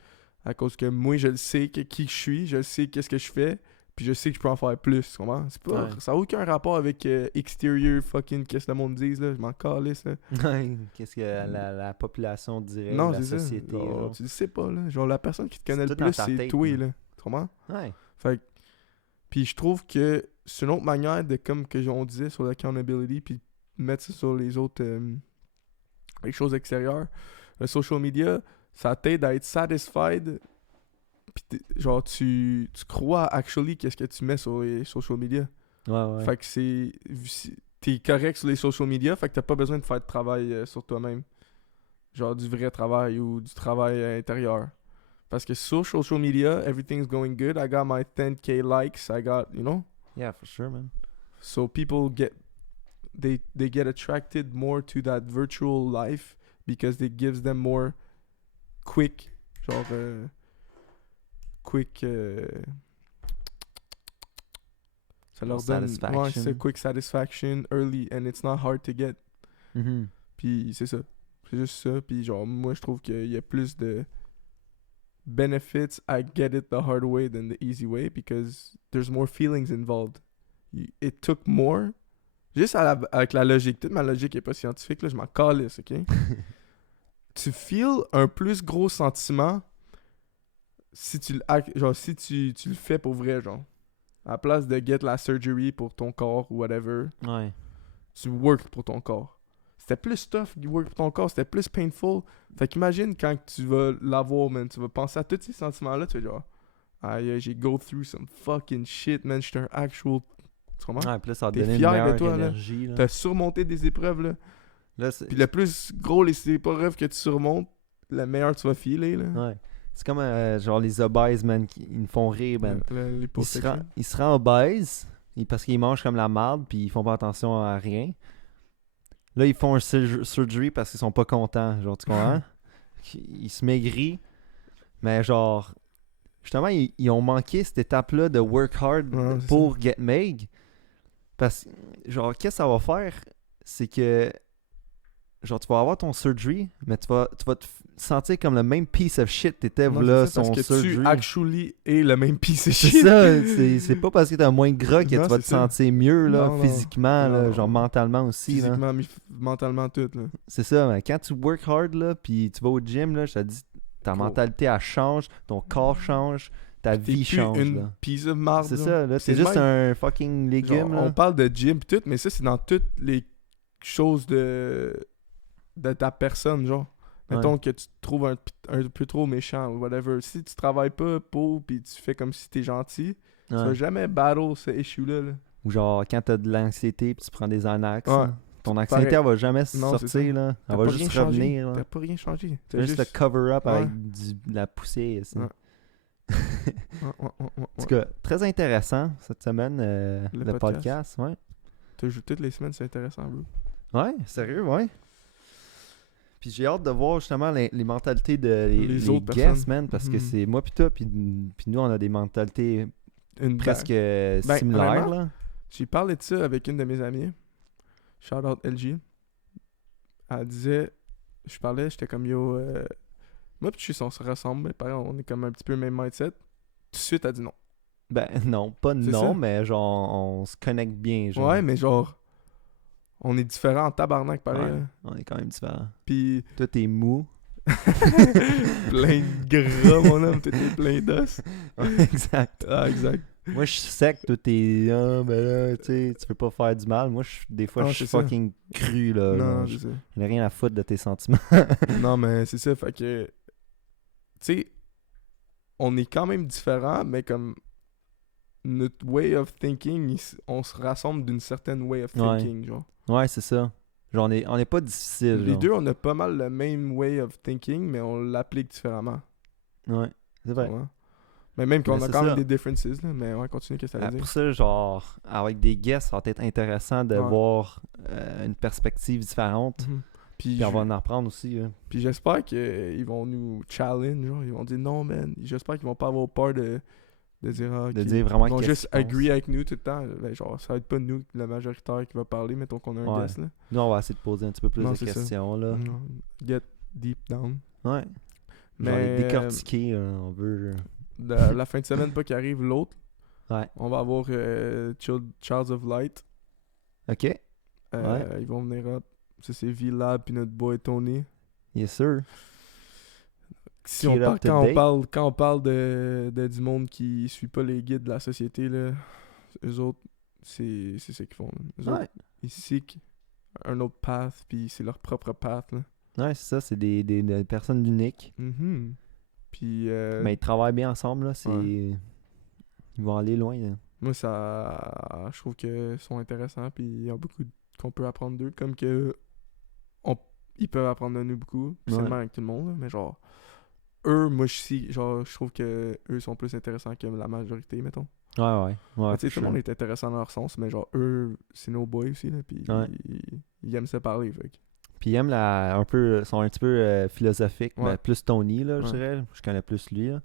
à cause que moi, je le sais qui je suis, je le sais qu'est-ce que je fais, puis je sais que je peux en faire plus, tu comprends? C'est pas, Ouais. ça a aucun rapport avec exterior fucking qu'est-ce que le monde dise, là. Je m'en calisse, là. Ouais, qu'est-ce que la population dirait, Non, la c'est société. ça. Genre, genre. tu le sais pas, là. Genre, la personne qui te connaît C'est le tout dans plus, ta c'est tête, toi, là. là. Tu comprends? Ouais. Fait que- puis je trouve que c'est une autre manière de, comme que on disait sur l'accountability, puis mettre ça sur les autres les choses extérieures. Le social media, ça t'aide à être satisfied. Puis genre, tu crois actually qu'est-ce que tu mets sur les social media. Ouais. Fait que t'es correct sur les social media, fait que t'as pas besoin de faire de travail sur toi-même. Genre du vrai travail ou du travail intérieur. Parce que sur social media, everything's going good. I got my 10K likes. I got, you know? Yeah, for sure, man. So people they get attracted more to that virtual life because it gives them more quick, genre, quick, ça leur donne, ouais, c'est quick satisfaction, early, and it's not hard to get. Mhm. Puis c'est ça. C'est juste ça. Puis genre, moi, je trouve qu'il y a plus de benefits. I get it the hard way than the easy way because there's more feelings involved. It took more. Juste avec la logique. Toute ma logique est pas scientifique, là, je m'en calisse, ok? Tu feels un plus gros sentiment si tu le fais pour vrai, genre. À la place de get la surgery pour ton corps ou whatever, Ouais. tu work pour ton corps. C'était plus tough du work pour ton corps, c'était plus painful. Fait qu'imagine quand tu vas l'avoir, man, tu vas penser à tous ces sentiments-là, tu vas genre, aïe, j'ai go through some fucking shit, man, j'étais un actual. Tu comprends? Ouais, puis là, ça va te T'es donner une fier meilleure de toi, énergie. là. Là. T'as surmonté des épreuves, là. Là, Puis le plus gros les épreuves que tu surmontes, le meilleur tu vas filer, là. ouais. C'est comme genre les obèses, man, ils me font rire, man. Ils se rendent obèses parce qu'ils mangent comme la marde puis ils font pas attention à rien. Là, ils font un surgery parce qu'ils sont pas contents, genre, tu comprends? Ils se maigrissent, mais genre, justement, ils ont manqué cette étape-là de work hard pour get maig. Parce que, genre, qu'est-ce que ça va faire? C'est que, genre, tu vas avoir ton surgery, mais tu vas te sentir comme le même piece of shit t'étais là, son surgery. Parce que surgery. tu actually es le même piece of C'est shit. ça, c'est pas parce que t'as moins gras que Non, tu vas te c'est ça. sentir mieux, là, Non, physiquement, là, non. genre mentalement aussi. Là. Physiquement, mentalement, tout, là. C'est ça, mais quand tu work hard, là, puis tu vas au gym, là, je te dis, ta mentalité, elle change, ton corps change, ta vie change, une là. piece of marde, C'est là. ça, là, c'est juste un fucking légume, genre, là. on parle de gym pis tout, mais ça, c'est dans toutes les choses de ta personne, genre. Mettons que tu te trouves un peu trop méchant ou whatever. Si tu travailles pas pour pis tu fais comme si t'es gentil, tu vas jamais battle ce issue-là, là. Ou genre, quand t'as de l'anxiété pis tu prends des Xanax, Ouais. ton anxiété, elle va jamais Non, sortir, là. Elle va juste revenir, là. T'as pas rien changé. T'as juste le cover-up Ouais. avec de la poussière, ici. Ouais. En tout cas, très intéressant cette semaine, le podcast. Ouais. Toutes les semaines, c'est intéressant, bro. Ouais, sérieux, ouais. Puis j'ai hâte de voir justement les mentalités de les autres guests, personnes. man, parce que c'est moi pis toi, puis nous, on a des mentalités presque similaires, là. J'ai parlé de ça avec une de mes amies. Shout out LG. Elle disait, j'étais comme yo, moi pis on se ressemble, mais pareil, on est comme un petit peu le même mindset. Tout de suite, elle dit non. Ben non, pas C'est non, ça? mais genre, on se connecte bien, genre. Ouais, mais genre, on est différents en tabarnak, pareil. Ouais, là. on est quand même différents. Pis Toi, t'es mou. plein de gras, mon homme, t'es plein d'os. Exact. Ah, exact. Moi, je suis sec, toi, t'es. Ah, ben là, tu sais, tu veux pas faire du mal. Moi, des fois, je suis fucking cru, là. Non, je c'est ça. n'ai rien à foutre de tes sentiments. Non, mais c'est ça, fait que. Tu sais, on est quand même différents, mais comme. Notre way of thinking, on se rassemble d'une certaine way of thinking, genre. Ouais, c'est ça. Genre, on est pas difficile. Les genre. deux, on a pas mal le même way of thinking, mais on l'applique différemment. Ouais, c'est vrai. Ouais. Mais même qu'on Mais a c'est quand même ça. des differences, là. Mais ouais, continue, qu'est-ce que ça veut dire? Pour ça, genre, avec des guests, ça va être intéressant de voir une perspective différente. Mhm. Puis on va en apprendre aussi. Puis j'espère qu'ils vont nous challenge, genre. Ils vont dire non, man. J'espère qu'ils vont pas avoir peur de dire ah, de dire vraiment ils vont qu'est-ce juste qu'ils agree pensent. avec nous tout le temps. Ben, genre, ça va être pas nous, le majoritaire, qui va parler, mettons qu'on a un Ouais. guest, là. Nous, on va essayer de poser un petit peu plus Non, de c'est ça. questions, là. Non, get deep down. Ouais. Mais Genre, les décortiquer, on veut... la fin de semaine, pas qui arrive, l'autre, Ouais. on va avoir Childs of Light. OK. Ouais. Ils vont venir up. Ça, c'est V-Lab puis notre boy Tony. Yes, sir. Si on quand on parle de du monde qui suit pas les guides de la société, là, eux autres, c'est ça qu'ils font. Eux autres, ils seek un autre path, puis c'est leur propre path. Là. Ouais, c'est ça, c'est des personnes uniques. Mm-hmm. Puis, Mais ils travaillent bien ensemble, là. Ouais. Ils vont aller loin, là. Moi, je trouve qu'ils sont intéressants, puis il y a beaucoup qu'on peut apprendre d'eux, comme que ils peuvent apprendre de nous beaucoup, puis c'est le Ouais. même avec tout le monde, là, mais genre, eux, moi, je trouve que eux sont plus intéressants que la majorité, mettons. Ouais. Mais tu sais, For tout le monde sure. est intéressant dans leur sens, mais genre, eux, c'est nos boys aussi, là, puis Ouais. ils aiment se parler, fait que- Puis ils aiment un peu, sont un petit peu philosophiques, Ouais. mais plus Tony, là, je Ouais. dirais. Je connais plus lui, là.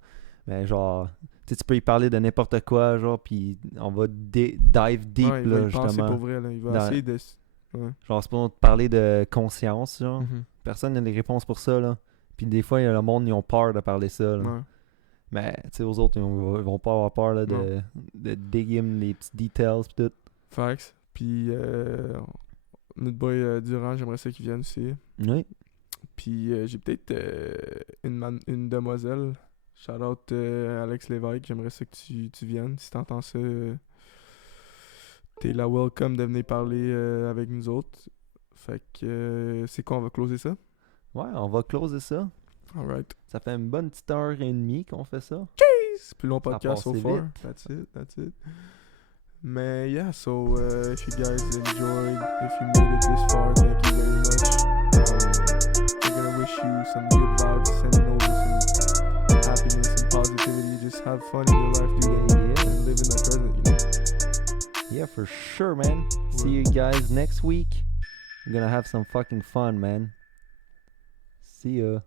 Mais genre, tu sais, tu peux y parler de n'importe quoi, genre, puis on va dive deep, Ouais, il va là, y penser justement. pour vrai, là. Il va Dans- essayer de... Ouais. Genre, c'est pour te parler de conscience, genre. Mhm. Personne n'a des réponses pour ça, là. Puis des fois, il y a le monde, ils ont peur de parler ça, là. Ouais. Mais, tu sais, aux autres, ils vont pas avoir peur, là, Non. de dig in les petits details, pis tout. Facts. Puis, notre boy Durand, j'aimerais ça qu'il vienne aussi. Oui. Puis, j'ai peut-être une demoiselle. Shout out Alex Lévesque. J'aimerais ça que tu viennes. Si t'entends ça, t'es la welcome de venir parler avec nous autres. Fait que, c'est quoi, on va closer ça? Ouais, on va closer ça. Alright. Ça fait une bonne petite heure et demie qu'on fait ça. C'est plus long Ça a podcast so passé far. vite. That's it. Mais yeah, so if you guys enjoyed, if you made it this far, thank you very much. We're gonna wish you some good vibes, sending over some happiness and positivity. Just have fun in your life, dude, Yeah. and live in the present, you know? Yeah, for sure, man. See you guys next week. We're gonna have some fucking fun, man. See ya.